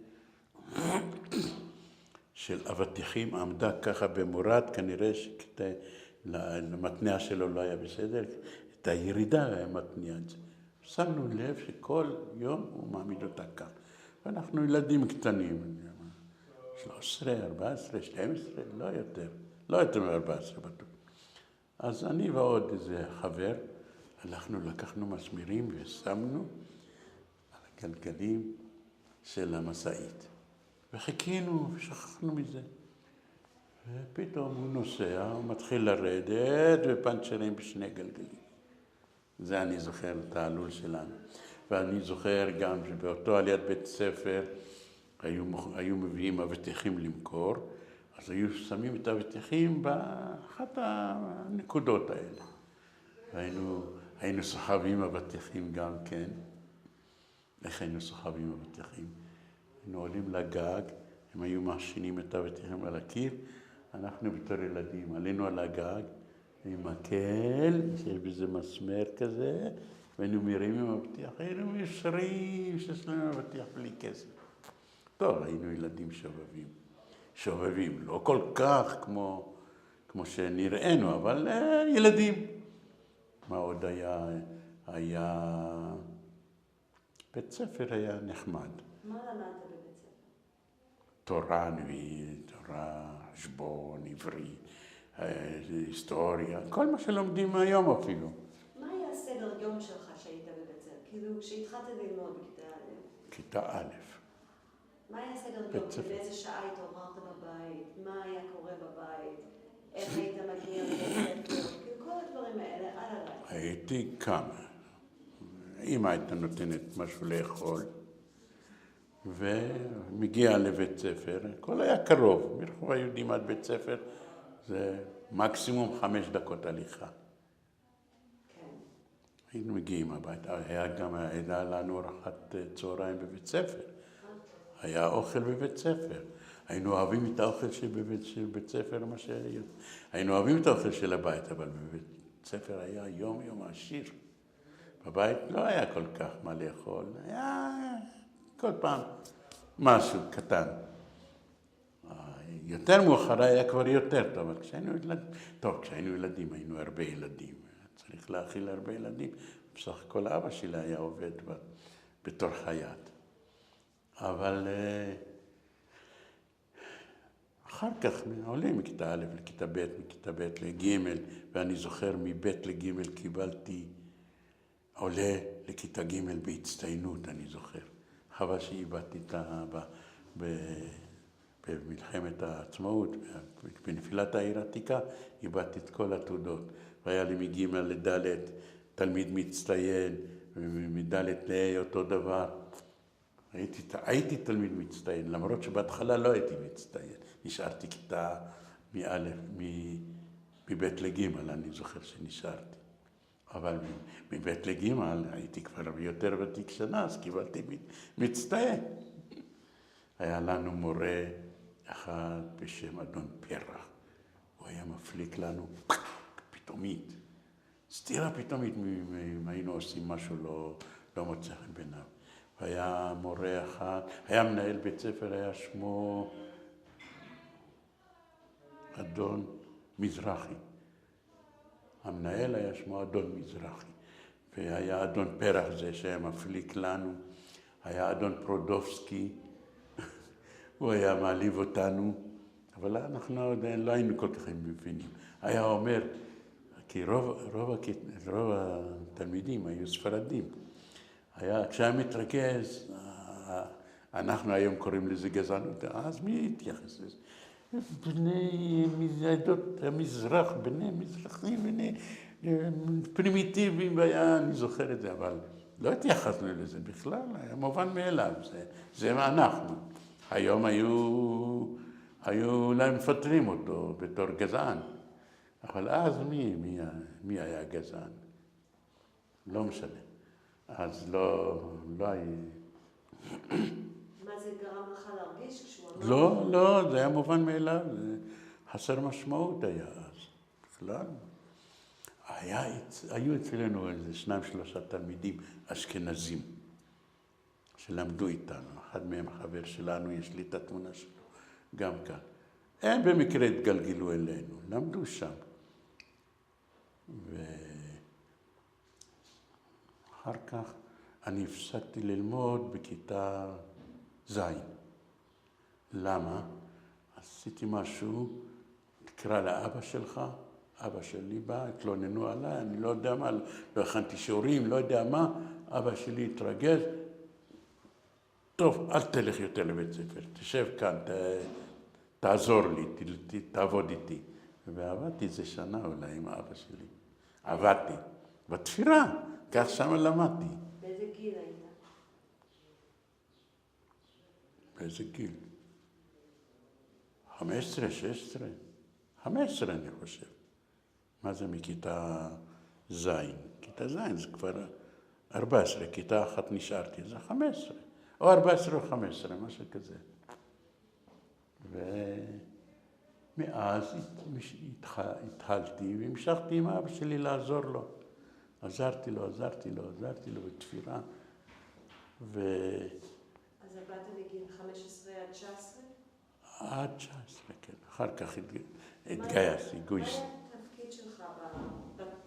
של אבטיחים, עמדה ככה במורד, כנראה למתניה שלו לא היה בסדר, את הירידה היה מתניע את זה. שמנו לב שכל יום הוא מעמיד אותה כך. ואנחנו ילדים קטנים, 13, 14, 12, לא יותר מ-14 בטוח. אז אני ועוד איזה חבר, לקחנו מסמירים ושמנו על הגלגלים של המסעית. וחיכינו ושכחנו מזה. ופתאום הוא נוסע, הוא מתחיל לרדת ופנצ'רים בשני גלגלים. זה אני זוכר את העלול שלנו. ואני זוכר גם שבאותו על יד בית ספר היו מביאים אבטיחים למכור, אז היו שמים את האבטיחים באחת הנקודות האלה. היינו סוחבים אבטיחים גם כן. איך היינו סוחבים אבטיחים? היינו עולים לגג, הם היו מאשינים את האבטיחים על הקיר, אנחנו בתור ילדים עלינו על הגג עם מקל, שיש בזה מסמר כזה, והיינו מרימים אבטיח, היינו ישרים שיש לנו אבטיח בלי כסף. טוב, היינו ילדים שובבים, לא כל כך כמו שנראינו, אבל ילדים. מה עוד היה בית ספר היה נחמד. מה למדת בבית ספר? תורה אנגלית, תורה, חשבון, עברית, היסטוריה, כל מה שלומדים היום אפילו. מה היה הסדר יום שלך שהיית בבית ספר? כאילו, כשהתחלת ללמוד בכיתה א'? כיתה א'. מה היה סדר יום? באיזה שעה התעוררת בבית? מה היה קורה בבית? איך היית מגיע לבית ספר? כאילו, כל הדברים האלה על הלילה. הייתי קם. אמא הייתה נותנת משהו לאכול, ומגיע לבית ספר, הכל היה קרוב, מרחוב היהודים עד בית ספר, זה מקסימום 5 דקות הליכה. כן. היינו מגיעים הביתה, היה לנו ארוחת צהריים בבית ספר, היה אוכל בבית ספר, היינו אוהבים את האוכל של בית ספר, היינו אוהבים את האוכל של הבית, אבל בבית ספר היה יום עשיר. בבית לא היה כל כך מה לאכול, היה כל פעם משהו קטן. יותר מאוחר היה כבר יותר טוב, אבל כשהיינו ילדים היינו הרבה ילדים. צריך להאכיל הרבה ילדים. בסך הכל אבא שלי היה עובד בתור חייט. אבל אחר כך עולים מכיתה א' לכיתה ב', מכיתה ב' לג', ואני זוכר מב' לג' קיבלתי עולה לכיתה ג' בהצטיינות, אני זוכר. חבל שאיבדתי את האבא במלחמת העצמאות, בנפילת העיר העתיקה, איבדתי את כל התעודות. והיה לי מג' לד' תלמיד מצטיין, ומד' לה' אותו דבר. הייתי תלמיד מצטיין, למרות שבהתחלה לא הייתי מצטיין. נשארתי כיתה מב' לג', אני זוכר שנשארתי. אבל מב' לג' הייתי כבר יותר ותיק שנה, אז קיבלתי מצטיין. היה לנו מורה אחד בשם אדון פרח. הוא היה מפליק לנו פתאומית. סתירה פתאומית, אם היינו עושים משהו לא מוצא חן בעיניו. והיה מורה אחד, היה מנהל בית ספר, היה שמו אדון מזרחי. המנהל היה שמו אדון מזרחי. והיה אדון פרח זה שהיה מפליק לנו. היה אדון פרודובסקי. הוא היה מעליב אותנו. אבל אנחנו עדיין לא היינו כל כך מבינים. היה אומר, כי רוב התלמידים היו ספרדים. כשהיה מתרכז, אנחנו היום קוראים לזה גזענות, אז מי התייחס לזה? בני עדות המזרח, בני מזרחים, בני פרימיטיביים, אני זוכר את זה, אבל לא התייחסנו לזה בכלל, היה מובן מאליו, זה מה אנחנו. היום היו אולי מפטרים אותו בתור גזען, אבל אז מי היה גזען? לא משנה. אז לא היה... מה זה גרם לך להרגיש כשהוא אמר? לא, זה היה מובן מאליו, זה חסר משמעות היה אז, בכלל. היו אצלנו איזה 2-3 תלמידים אשכנזים שלמדו איתנו. אחד מהם חבר שלנו, יש לי את התמונה שלו, גם כאן. הם במקרה התגלגלו אלינו, למדו שם. אחר כך אני הפסקתי ללמוד בכיתה ז'. למה? עשיתי משהו, תקרא לאבא שלך, אבא שלי בא, התלוננו עליי, אני לא יודע מה, לא הכנתי שיעורים, לא יודע מה, אבא שלי התרגז, טוב, אל תלך יותר לבית ספר, תשב כאן, תעזור לי, תעבוד איתי. ועבדתי איזה שנה אולי עם אבא שלי. עבדתי, בתפירה, כך שם למדתי. באיזה גיל היית? באיזה גיל? 15, 16? 15 אני חושב. מה זה מכיתה ז'? כיתה ז' זה כבר 14, כיתה אחת נשארתי, זה 15. או 14 או 15, משהו כזה. ומאז התחלתי והמשכתי עם אבא שלי לעזור לו. עזרתי לו בתפירה. אז עבדת מגיל 15 עד 19? עד 19, כן. אחר כך התגייסתי, גויסתי. מה היה התפקיד שלך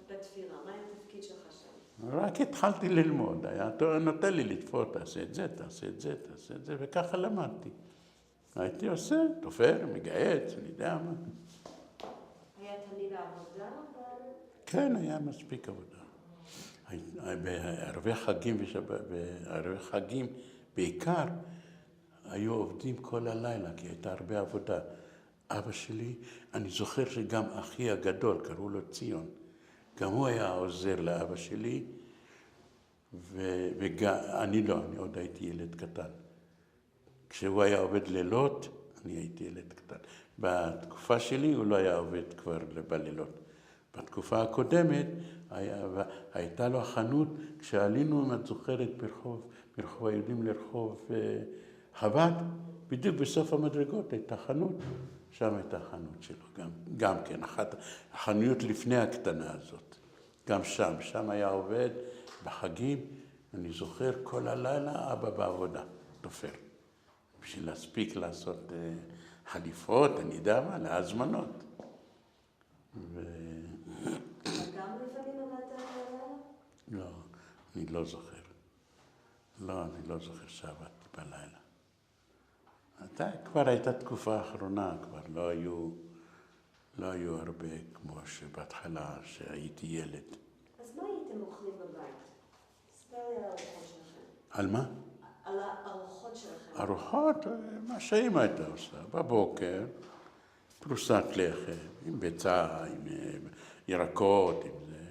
בתפירה? מה היה התפקיד שלך שם? רק התחלתי ללמוד. היה נותן לי לתפור, תעשה את זה, וככה למדתי. הייתי עושה, תופר, מגייץ, אני יודע מה. היה תמיד העבודה? כן, היה מספיק עבודה. בערבי חגים בעיקר היו עובדים כל הלילה, כי הייתה הרבה עבודה. אבא שלי, אני זוכר שגם אחי הגדול, קראו לו ציון, גם הוא היה עוזר לאבא שלי, אני עוד הייתי ילד קטן. כשהוא היה עובד לילות, אני הייתי ילד קטן. בתקופה שלי הוא לא היה עובד כבר בלילות. בתקופה הקודמת הייתה לו החנות, כשעלינו, אם את זוכרת, ברחוב היהודים לרחוב חב"ד, בדיוק בסוף המדרגות הייתה חנות, שם הייתה החנות שלו, גם כן, אחת החנויות לפני הקטנה הזאת, גם שם היה עובד בחגים, אני זוכר כל הלילה אבא בעבודה, תופר, בשביל להספיק לעשות חליפות, אני יודע מה, להזמנות. גם לפעמים עבדת בלילה? לא, אני לא זוכר. לא, אני לא זוכר שעבדתי בלילה. כבר הייתה תקופה האחרונה, כבר לא היו הרבה כמו שבהתחלה שהייתי ילד. אז מה הייתם אוכלים בבית? ספר לי על הארוחות שלכם. על מה? על הארוחות שלכם. ארוחות, מה שאמא הייתה עושה. בבוקר, פרוסת לחם, עם ביצה, עם ירקות, עם זה.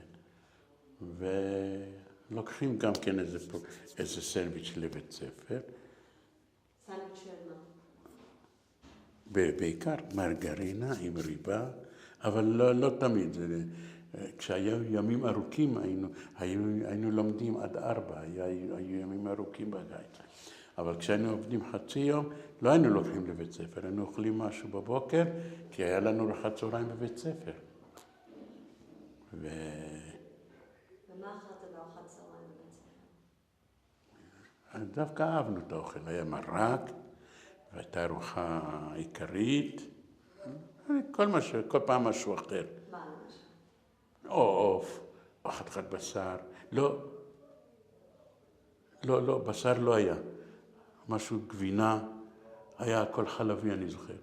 ולוקחים גם כן איזה סנדוויץ' לבית ספר. סנדוויץ' של מה? בעיקר מרגרינה עם ריבה, אבל לא תמיד. כשהיו ימים ארוכים היינו לומדים עד 4, היו ימים ארוכים בגית. אבל כשהיינו עובדים חצי יום, לא היינו לוקחים לבית ספר, היינו אוכלים משהו בבוקר, כי היה לנו ארוחת צהריים בבית ספר. ומה אכלת בארוחת צהריים בבית ספר? דווקא אהבנו את האוכל, היה מרק, והייתה ארוחה עיקרית, כל פעם משהו אחר. מה למשל? או עוף, או חתיכת בשר. לא, בשר לא היה. משהו גבינה, היה הכל חלבי, אני זוכר.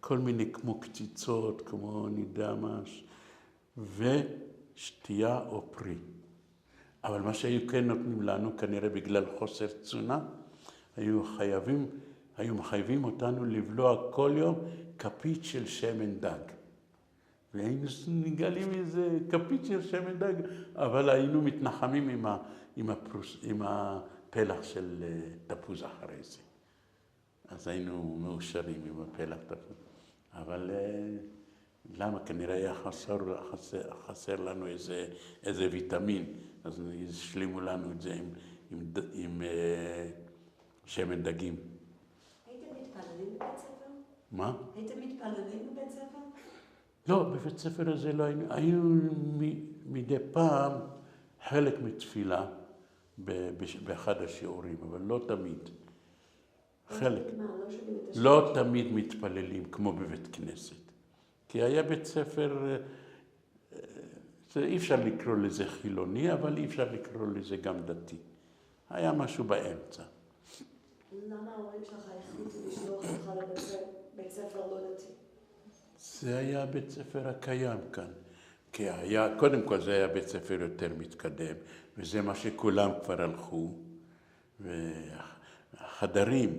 כל מיני כמו קציצות, כמו אני יודע מה, ושתייה או פרי. אבל מה שהיו כן נותנים לנו, כנראה בגלל חוסר תזונה, היו מחייבים אותנו לבלוע כל יום כפית של שמן דג. והיינו נגלים איזה כפית של שמן דג, אבל היינו מתנחמים עם הפלח של תפוז אחרי זה. אז היינו מאושרים עם הפלח תפוז. אבל למה? כנראה היה חסר לנו איזה ויטמין, אז השלימו לנו את זה עם שמן דגים. הייתם מתפללים בבית ספר? מה? הייתם מתפללים בבית ספר? לא, בבית ספר הזה לא היינו. היינו מדי פעם חלק מתפילה באחד השיעורים, אבל לא תמיד. חלק. לא תמיד מתפללים כמו בבית כנסת. כי היה בית ספר, אי אפשר לקרוא לזה חילוני, אבל אי אפשר לקרוא לזה גם דתי. היה משהו באמצע. למה ההורים שלך החליטו לשלוח אותך לבית ספר לא דתי? זה היה בית ספר הקיים כאן. כי קודם כל זה היה בית ספר יותר מתקדם, וזה מה שכולם כבר הלכו. והחדרים,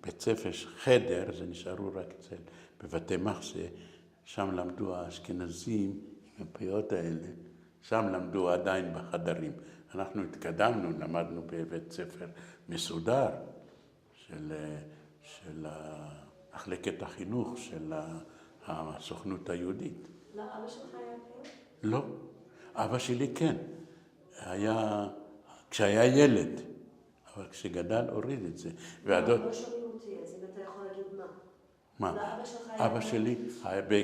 בית ספר חדר, זה נשארו רק בבתי מחסה, שם למדו האשכנזים עם הפיות האלה, שם למדו עדיין בחדרים. אנחנו התקדמנו, למדנו בבית ספר מסודר של מחלקת החינוך של הסוכנות היהודית. לא, אבא שלך היה פיות? לא, אבא שלי כן. כשהיה ילד, אבל כשגדל הוריד את זה. לא שומעים אותי, אז אם אתה יכול להגיד מה. מה? לאבא שלך היה אבא שלי,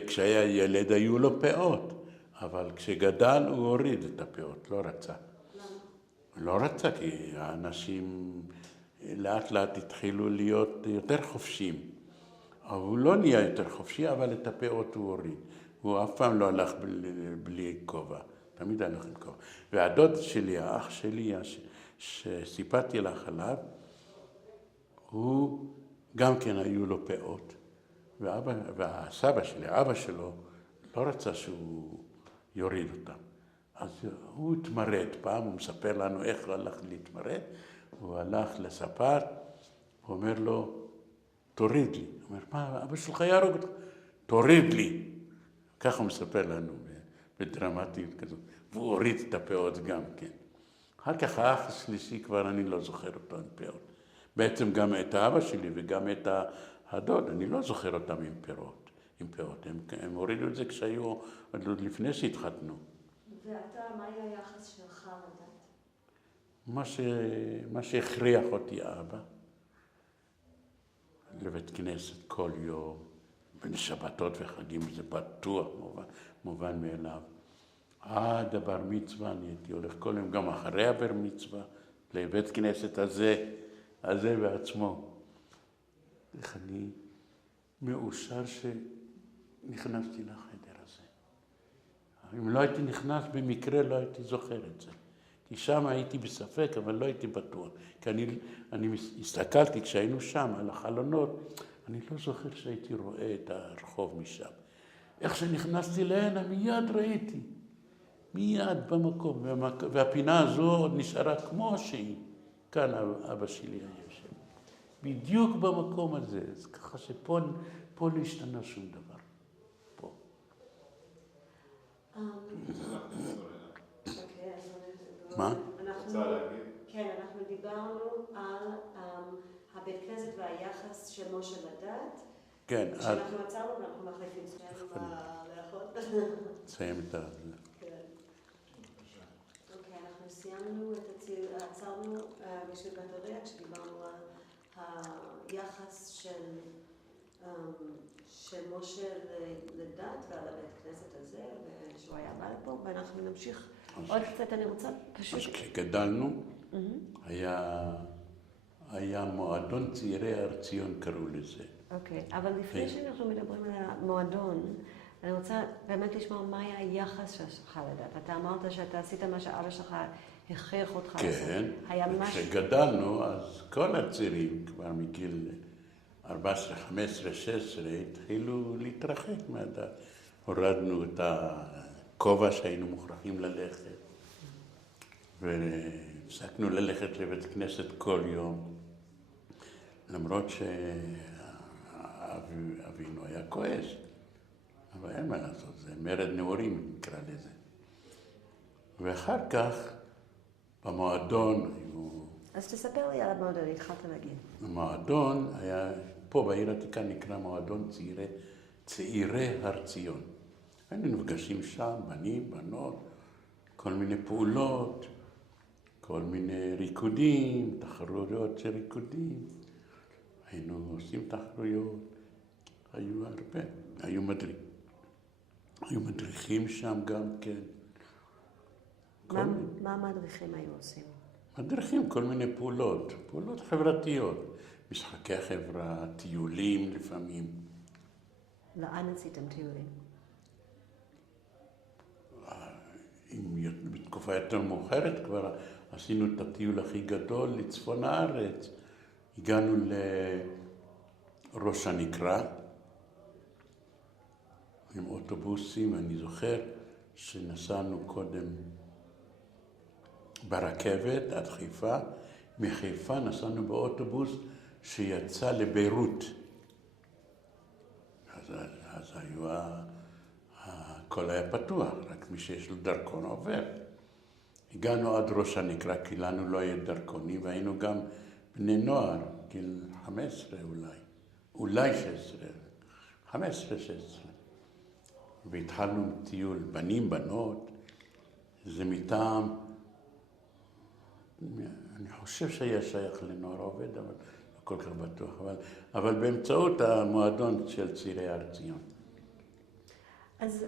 כשהיה ילד היו לו פאות, אבל כשגדל הוא הוריד את הפאות, לא רצה. למה? לא רצה, כי האנשים לאט לאט התחילו להיות יותר חופשיים. הוא לא נהיה יותר חופשי, אבל את הפאות הוא הוריד. הוא אף פעם לא הלך בלי כובע, תמיד הלך עם כובע. והדוד שלי, האח שלי, שסיפרתי לך עליו, הוא גם כן היו לו פאות. והסבא שלי, אבא שלו, לא רצה שהוא יוריד אותם. אז הוא התמרד פעם, הוא מספר לנו איך הוא הלך להתמרד. הוא הלך לספר, הוא אומר לו, תוריד לי. הוא אומר, מה, אבא שלך יהרוג אותך? תוריד לי. ככה הוא מספר לנו בדרמטיות כזאת. והוא הוריד את הפאות גם כן. אחר כך האח השלישי כבר אני לא זוכר אותו עם פאות. בעצם גם את האבא שלי וגם את הדוד, אני לא זוכר אותם עם פאות. הם הורידו את זה כשהיו עוד לפני שהתחתנו. ואתה, מה היה היחס שלך לדת? מה שהכריח אותי אבא, לבית כנסת כל יום, בין שבתות וחגים, זה בטוח, מובן מאליו. עד הבר מצווה, אני הייתי הולך כל יום, גם אחרי הבר מצווה, לבית כנסת הזה בעצמו. איך מאושר שנכנסתי לחדר הזה. אם לא הייתי נכנס במקרה, לא הייתי זוכר את זה. כי שם הייתי בספק, אבל לא הייתי בטוח. כי אני הסתכלתי כשהיינו שם על החלונות, אני לא זוכר שהייתי רואה את הרחוב משם. איך שנכנסתי להנה, מיד ראיתי. מיד במקום. והפינה הזו עוד נשארה כמו שהיא. כאן אבא שלי היה יושב. בדיוק במקום הזה. אז ככה שפה לא השתנה שום דבר. פה. מה? רוצה להגיד? כן, אנחנו דיברנו על הבית כנסת והיחס של משה לדת. כן. כשאנחנו עצרנו ואנחנו מחליפים סיימנו לאחות. נסיים את ה... כן. אוקיי, אנחנו סיימנו את עצרנו בשביל בטריה כשדיברנו על היחס של משה לדת ועל הבית כנסת הזה, ושהוא היה בא לפה, ואנחנו נמשיך עוד קצת. אני רוצה פשוט... אז כשגדלנו, היה מועדון צעירי הר ציון, קראו לזה. אוקיי, אבל לפני שאנחנו מדברים על המועדון, אני רוצה באמת לשמוע מה היה היחס שלך לדת. אתה אמרת שאתה עשית מה שאבא שלך הכריח אותך לעשות. כן, היה וכשגדלנו, אז כל הצעירים, כבר מגיל 14, 15, 16, התחילו להתרחק מהדת. הורדנו את הכובע שהיינו מוכרחים ללכת, והפסקנו ללכת לבית כנסת כל יום, למרות שאבינו היה כועס. אבל אין מה לעשות, זה מרד נאורים נקרא לזה. ואחר כך, במועדון היו... אז תספר לי על המועדון, התחלת להגיד. המועדון היה, פה בעיר העתיקה נקרא מועדון צעירי הר ציון. היינו נפגשים שם, בנים, בנות, כל מיני פעולות, כל מיני ריקודים, תחרויות של ריקודים. היינו עושים תחרויות, היו הרבה, היו מדריכים שם גם כן. מה המדריכים היו עושים? מדריכים כל מיני פעולות חברתיות, משחקי חברה, טיולים לפעמים. לאן עשיתם טיולים? בתקופה יותר מאוחרת כבר עשינו את הטיול הכי גדול לצפון הארץ. הגענו לראש הנקרה עם אוטובוסים. אני זוכר שנסענו קודם ברכבת עד חיפה. מחיפה נסענו באוטובוס שיצא לביירות. אז היו הכל היה פתוח, רק מי שיש לו דרכון עובר. הגענו עד ראש הנקרה, כי לנו לא היה דרכונים, והיינו גם בני נוער, גיל 15 אולי 16, 15, 16. והתחלנו טיול, בנים, בנות, זה מטעם, אני חושב שהיה שייך לנוער עובד, אבל לא כל כך בטוח, אבל באמצעות המועדון של צעירי הר ציון. אז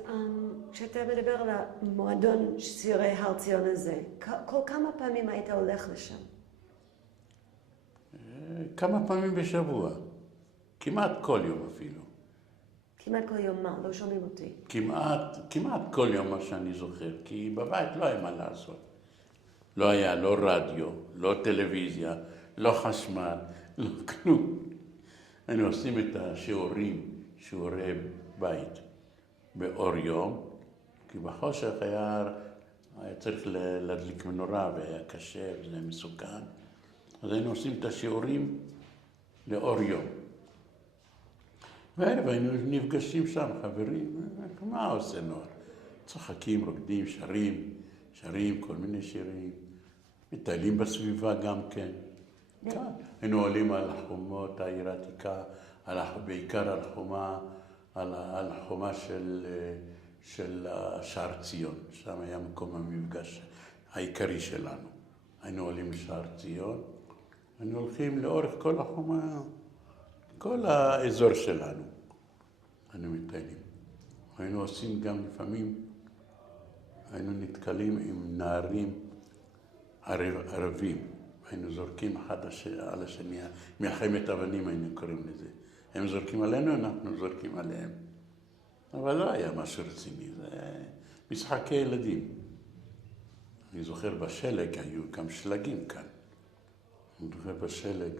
כשאתה מדבר על המועדון צעירי הר ציון הזה, כל כמה פעמים היית הולך לשם? כמה פעמים בשבוע, כמעט כל יום אפילו. כמעט כל יום מה? לא שומעים אותי. כמעט כל יום מה שאני זוכר, כי בבית לא היה מה לעשות. לא היה לא רדיו, לא טלוויזיה, לא חשמל, לא כלום. היינו עושים את השיעורים, שיעורי בית, באור יום, כי בחושך היה צריך להדליק מנורה והיה קשה וזה מסוכן. אז היינו עושים את השיעורים לאור יום. וערב היינו נפגשים שם, חברים, מה עושה נוער? צוחקים, רוקדים, שרים, כל מיני שירים, מטיילים בסביבה גם כן. היינו עולים על החומות העיר העתיקה, בעיקר על החומה של שער ציון, שם היה מקום המפגש העיקרי שלנו. היינו עולים לשער ציון, היינו הולכים לאורך כל החומה, כל האזור שלנו, היינו מטיילים. היינו עושים גם לפעמים, היינו נתקלים עם נערים ערבים, היינו זורקים אחד על השני, מלחמת אבנים היינו קוראים לזה. הם זורקים עלינו, אנחנו זורקים עליהם. אבל לא היה משהו רציני, זה משחקי ילדים. אני זוכר בשלג, היו גם שלגים כאן. אני זוכר בשלג,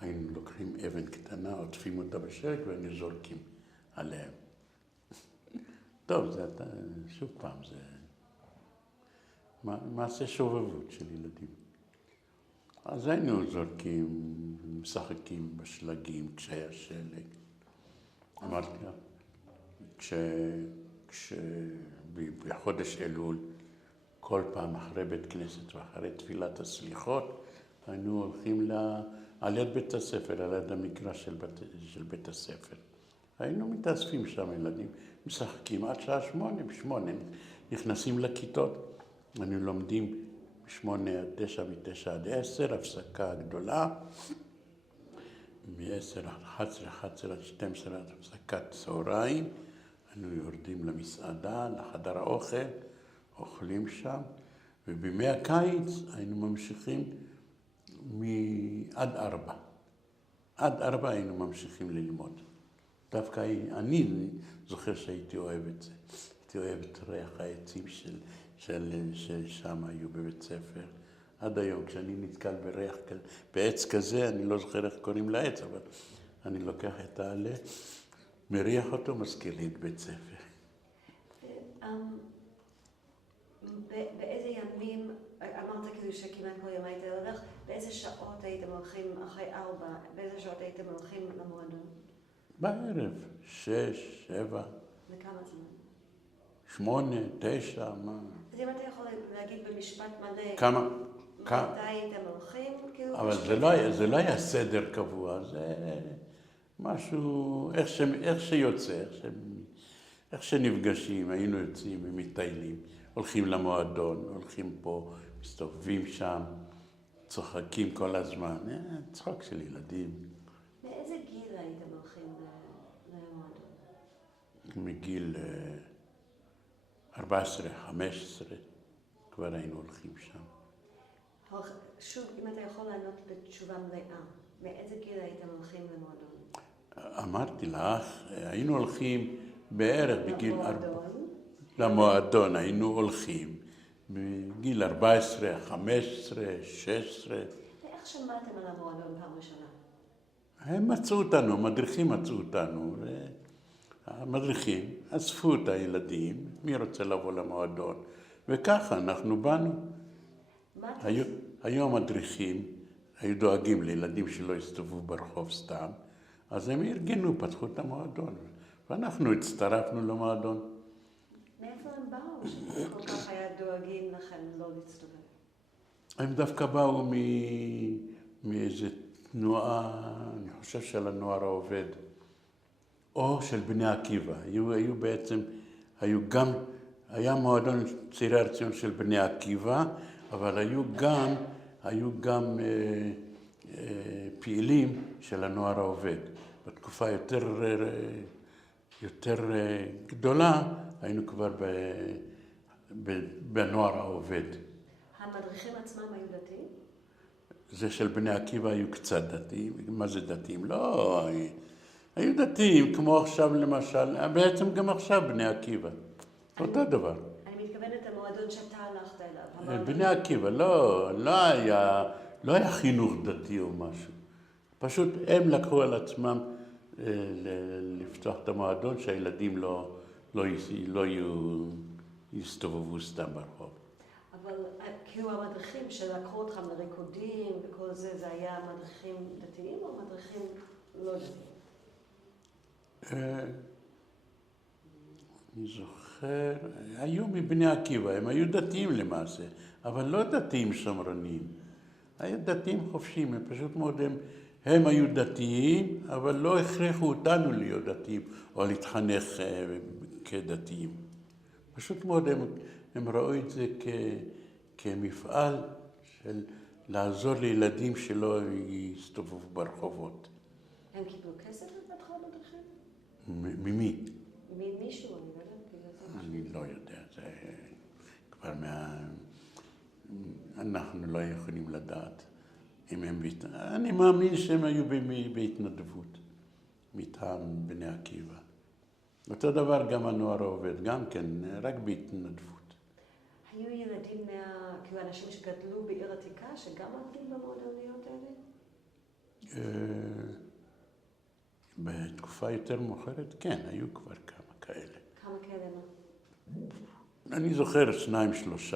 היינו לוקחים אבן קטנה, עוטפים אותה בשלג והיינו זורקים עליהם. טוב, זה שוב פעם, זה מעשה שובבות של ילדים. אז היינו זורקים, משחקים בשלגים כשהיה שלג. אמרתי לה, בחודש אלול, כל פעם אחרי בית כנסת ואחרי תפילת הסליחות, היינו הולכים על יד בית הספר, על יד המגרש של בית הספר. היינו מתאספים שם ילדים, משחקים עד שעה 8, ב8 נכנסים לכיתות. היינו לומדים מ8 עד 9, מ9 עד 10, הפסקה גדולה. מ10 עד 11, 11 עד 12 עד הפסקת צהריים. היינו יורדים למסעדה, לחדר האוכל, אוכלים שם. ובימי הקיץ היינו ממשיכים עד 4. עד 4 היינו ממשיכים ללמוד. דווקא אני זוכר שהייתי אוהב את זה. הייתי אוהב את ריח העצים ששם היו בבית ספר. עד היום, כשאני נתקל בעץ כזה, אני לא זוכר איך קוראים לעץ, אבל אני לוקח את העלה, מריח אותו, מזכיר לי את בית ספר. באיזה ימים, אמרת כאילו שכמעט כל יום היית הולך, באיזה שעות הייתם הולכים אחרי 4, באיזה שעות הייתם הולכים למועדון? בערב, 6, 7. וכמה זמן? 8, 9, מה? אז אם אתה יכול להגיד במשפט מלא, כמה? מתי הייתם הולכים? אבל זה לא היה סדר קבוע, זה משהו, איך שיוצא, איך שנפגשים, היינו יוצאים ומטיילים, הולכים למועדון, הולכים פה, מסתובבים שם, צוחקים כל הזמן, צחוק של ילדים. מאיזה גיל הייתם הולכים למועדון? מגיל 14, 15, כבר היינו הולכים שם. שוב, אם אתה יכול לענות בתשובה מלאה, מאיזה גיל הייתם הולכים למועדון? אמרתי לך, היינו הולכים בערך בגיל... למועדון? היינו הולכים בגיל 14, 15, 16. ואיך שמעתם על המועדון פעם ראשונה? הם מצאו אותנו, המדריכים מצאו אותנו. המדריכים אספו את הילדים, מי רוצה לבוא למועדון, וככה אנחנו באנו. היו המדריכים, היו דואגים לילדים שלא הסתובבו ברחוב סתם, אז הם ארגנו, פתחו את המועדון, ואנחנו הצטרפנו למועדון. מאיפה הם באו שכל כך היה דואגים לכם לא להסתובב? הם דווקא באו מאיזו תנועה, אני חושב של הנוער העובד, או של בני עקיבא. היו בעצם, היה מועדון צעירי הר ציון של בני עקיבא, אבל היו גם פעילים של הנוער העובד. בתקופה יותר גדולה, היינו כבר בנוער העובד. המדריכים עצמם היו דתיים? זה של בני עקיבא היו קצת דתיים. מה זה דתיים? לא, היו דתיים, כמו עכשיו למשל, בעצם גם עכשיו בני עקיבא. אותו דבר. אני מתכוונת למועדון שאתה הלכת אליו. בני עקיבא, לא היה חינוך דתי או משהו. פשוט הם לקחו על עצמם לפתוח את המועדון, שהילדים לא יסתובבו סתם ברחוב. אבל כאילו המדריכים שלקחו אותם לריקודים וכל זה, זה היה מדריכים דתיים או מדריכים לא דתיים? אני זוכר, היו מבני עקיבא, הם היו דתיים למעשה, אבל לא דתיים שמרנים. היו דתיים חופשיים, הם פשוט מאוד, הם היו דתיים, אבל לא הכריחו אותנו להיות דתיים או להתחנך כדתיים. פשוט מאוד הם ראו את זה כמפעל של לעזור לילדים שלא יסתובבו ברחובות. הם קיבלו כסף לבטח המדריכים? ממי? ממישהו, אני לא יודעת. אני לא יודע, זה כבר אנחנו לא יכולים לדעת אם הם אני מאמין שהם היו בהתנדבות, מטעם בני עקיבא. אותו דבר גם הנוער העובד, גם כן, רק בהתנדבות. היו ילדים כאילו אנשים שגדלו בעיר עתיקה, שגם עובדים במועדוניות האלה? בתקופה יותר מאוחרת, כן, היו כבר כמה כאלה. כמה כאלה מה? אני זוכר 2-3,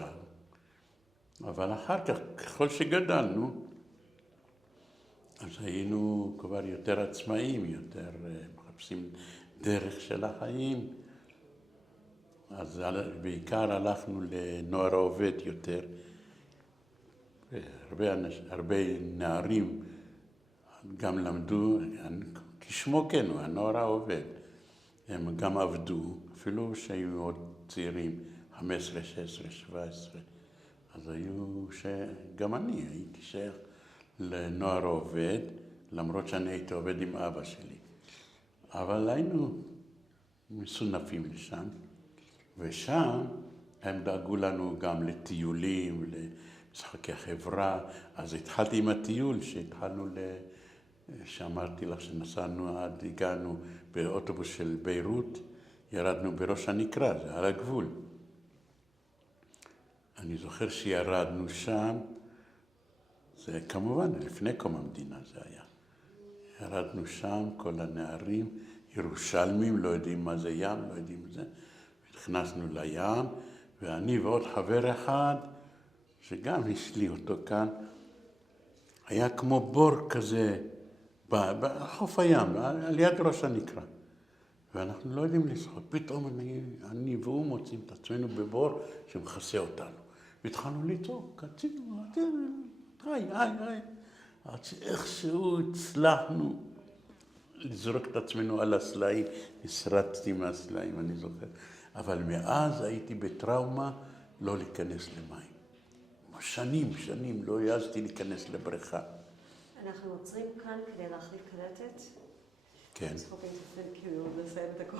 אבל אחר כך, ככל שגדלנו, אז היינו כבר יותר עצמאיים, יותר מחפשים דרך של החיים. אז בעיקר הלכנו לנוער העובד יותר. הרבה נערים גם למדו, כשמו כן הוא, הנוער העובד. הם גם עבדו, אפילו שהיו עוד צעירים, 15, 16, 17. אז היו שגם אני הייתי שייך לנוער העובד, למרות שאני הייתי עובד עם אבא שלי. אבל היינו מסונפים לשם, ושם הם דאגו לנו גם לטיולים, למשחקי חברה. אז התחלתי עם הטיול שהתחלנו, שאמרתי לך שנסענו עד, הגענו באוטובוס של ביירות, ירדנו בראש הנקרה, זה על הגבול. אני זוכר שירדנו שם, זה כמובן לפני קום המדינה זה היה. ירדנו שם, כל הנערים, ירושלמים, לא יודעים מה זה ים, לא יודעים זה. נכנסנו לים, ואני ועוד חבר אחד, שגם יש לי אותו כאן, היה כמו בור כזה, בחוף הים, על יד ראש הנקרה. ואנחנו לא יודעים לשחות. פתאום אני והוא מוצאים את עצמנו בבור שמכסה אותנו. והתחלנו לצעוק, רצינו, היי. עד שאיכשהו הצלחנו לזרוק את עצמנו על הסלעים, נשרצתי מהסלעים, אני זוכר. אבל מאז הייתי בטראומה לא להיכנס למים. שנים לא העזתי להיכנס לבריכה. אנחנו עוצרים כאן כדי להחליף קלטת. כן. אז hoping to fit כאילו לסיים את הכל.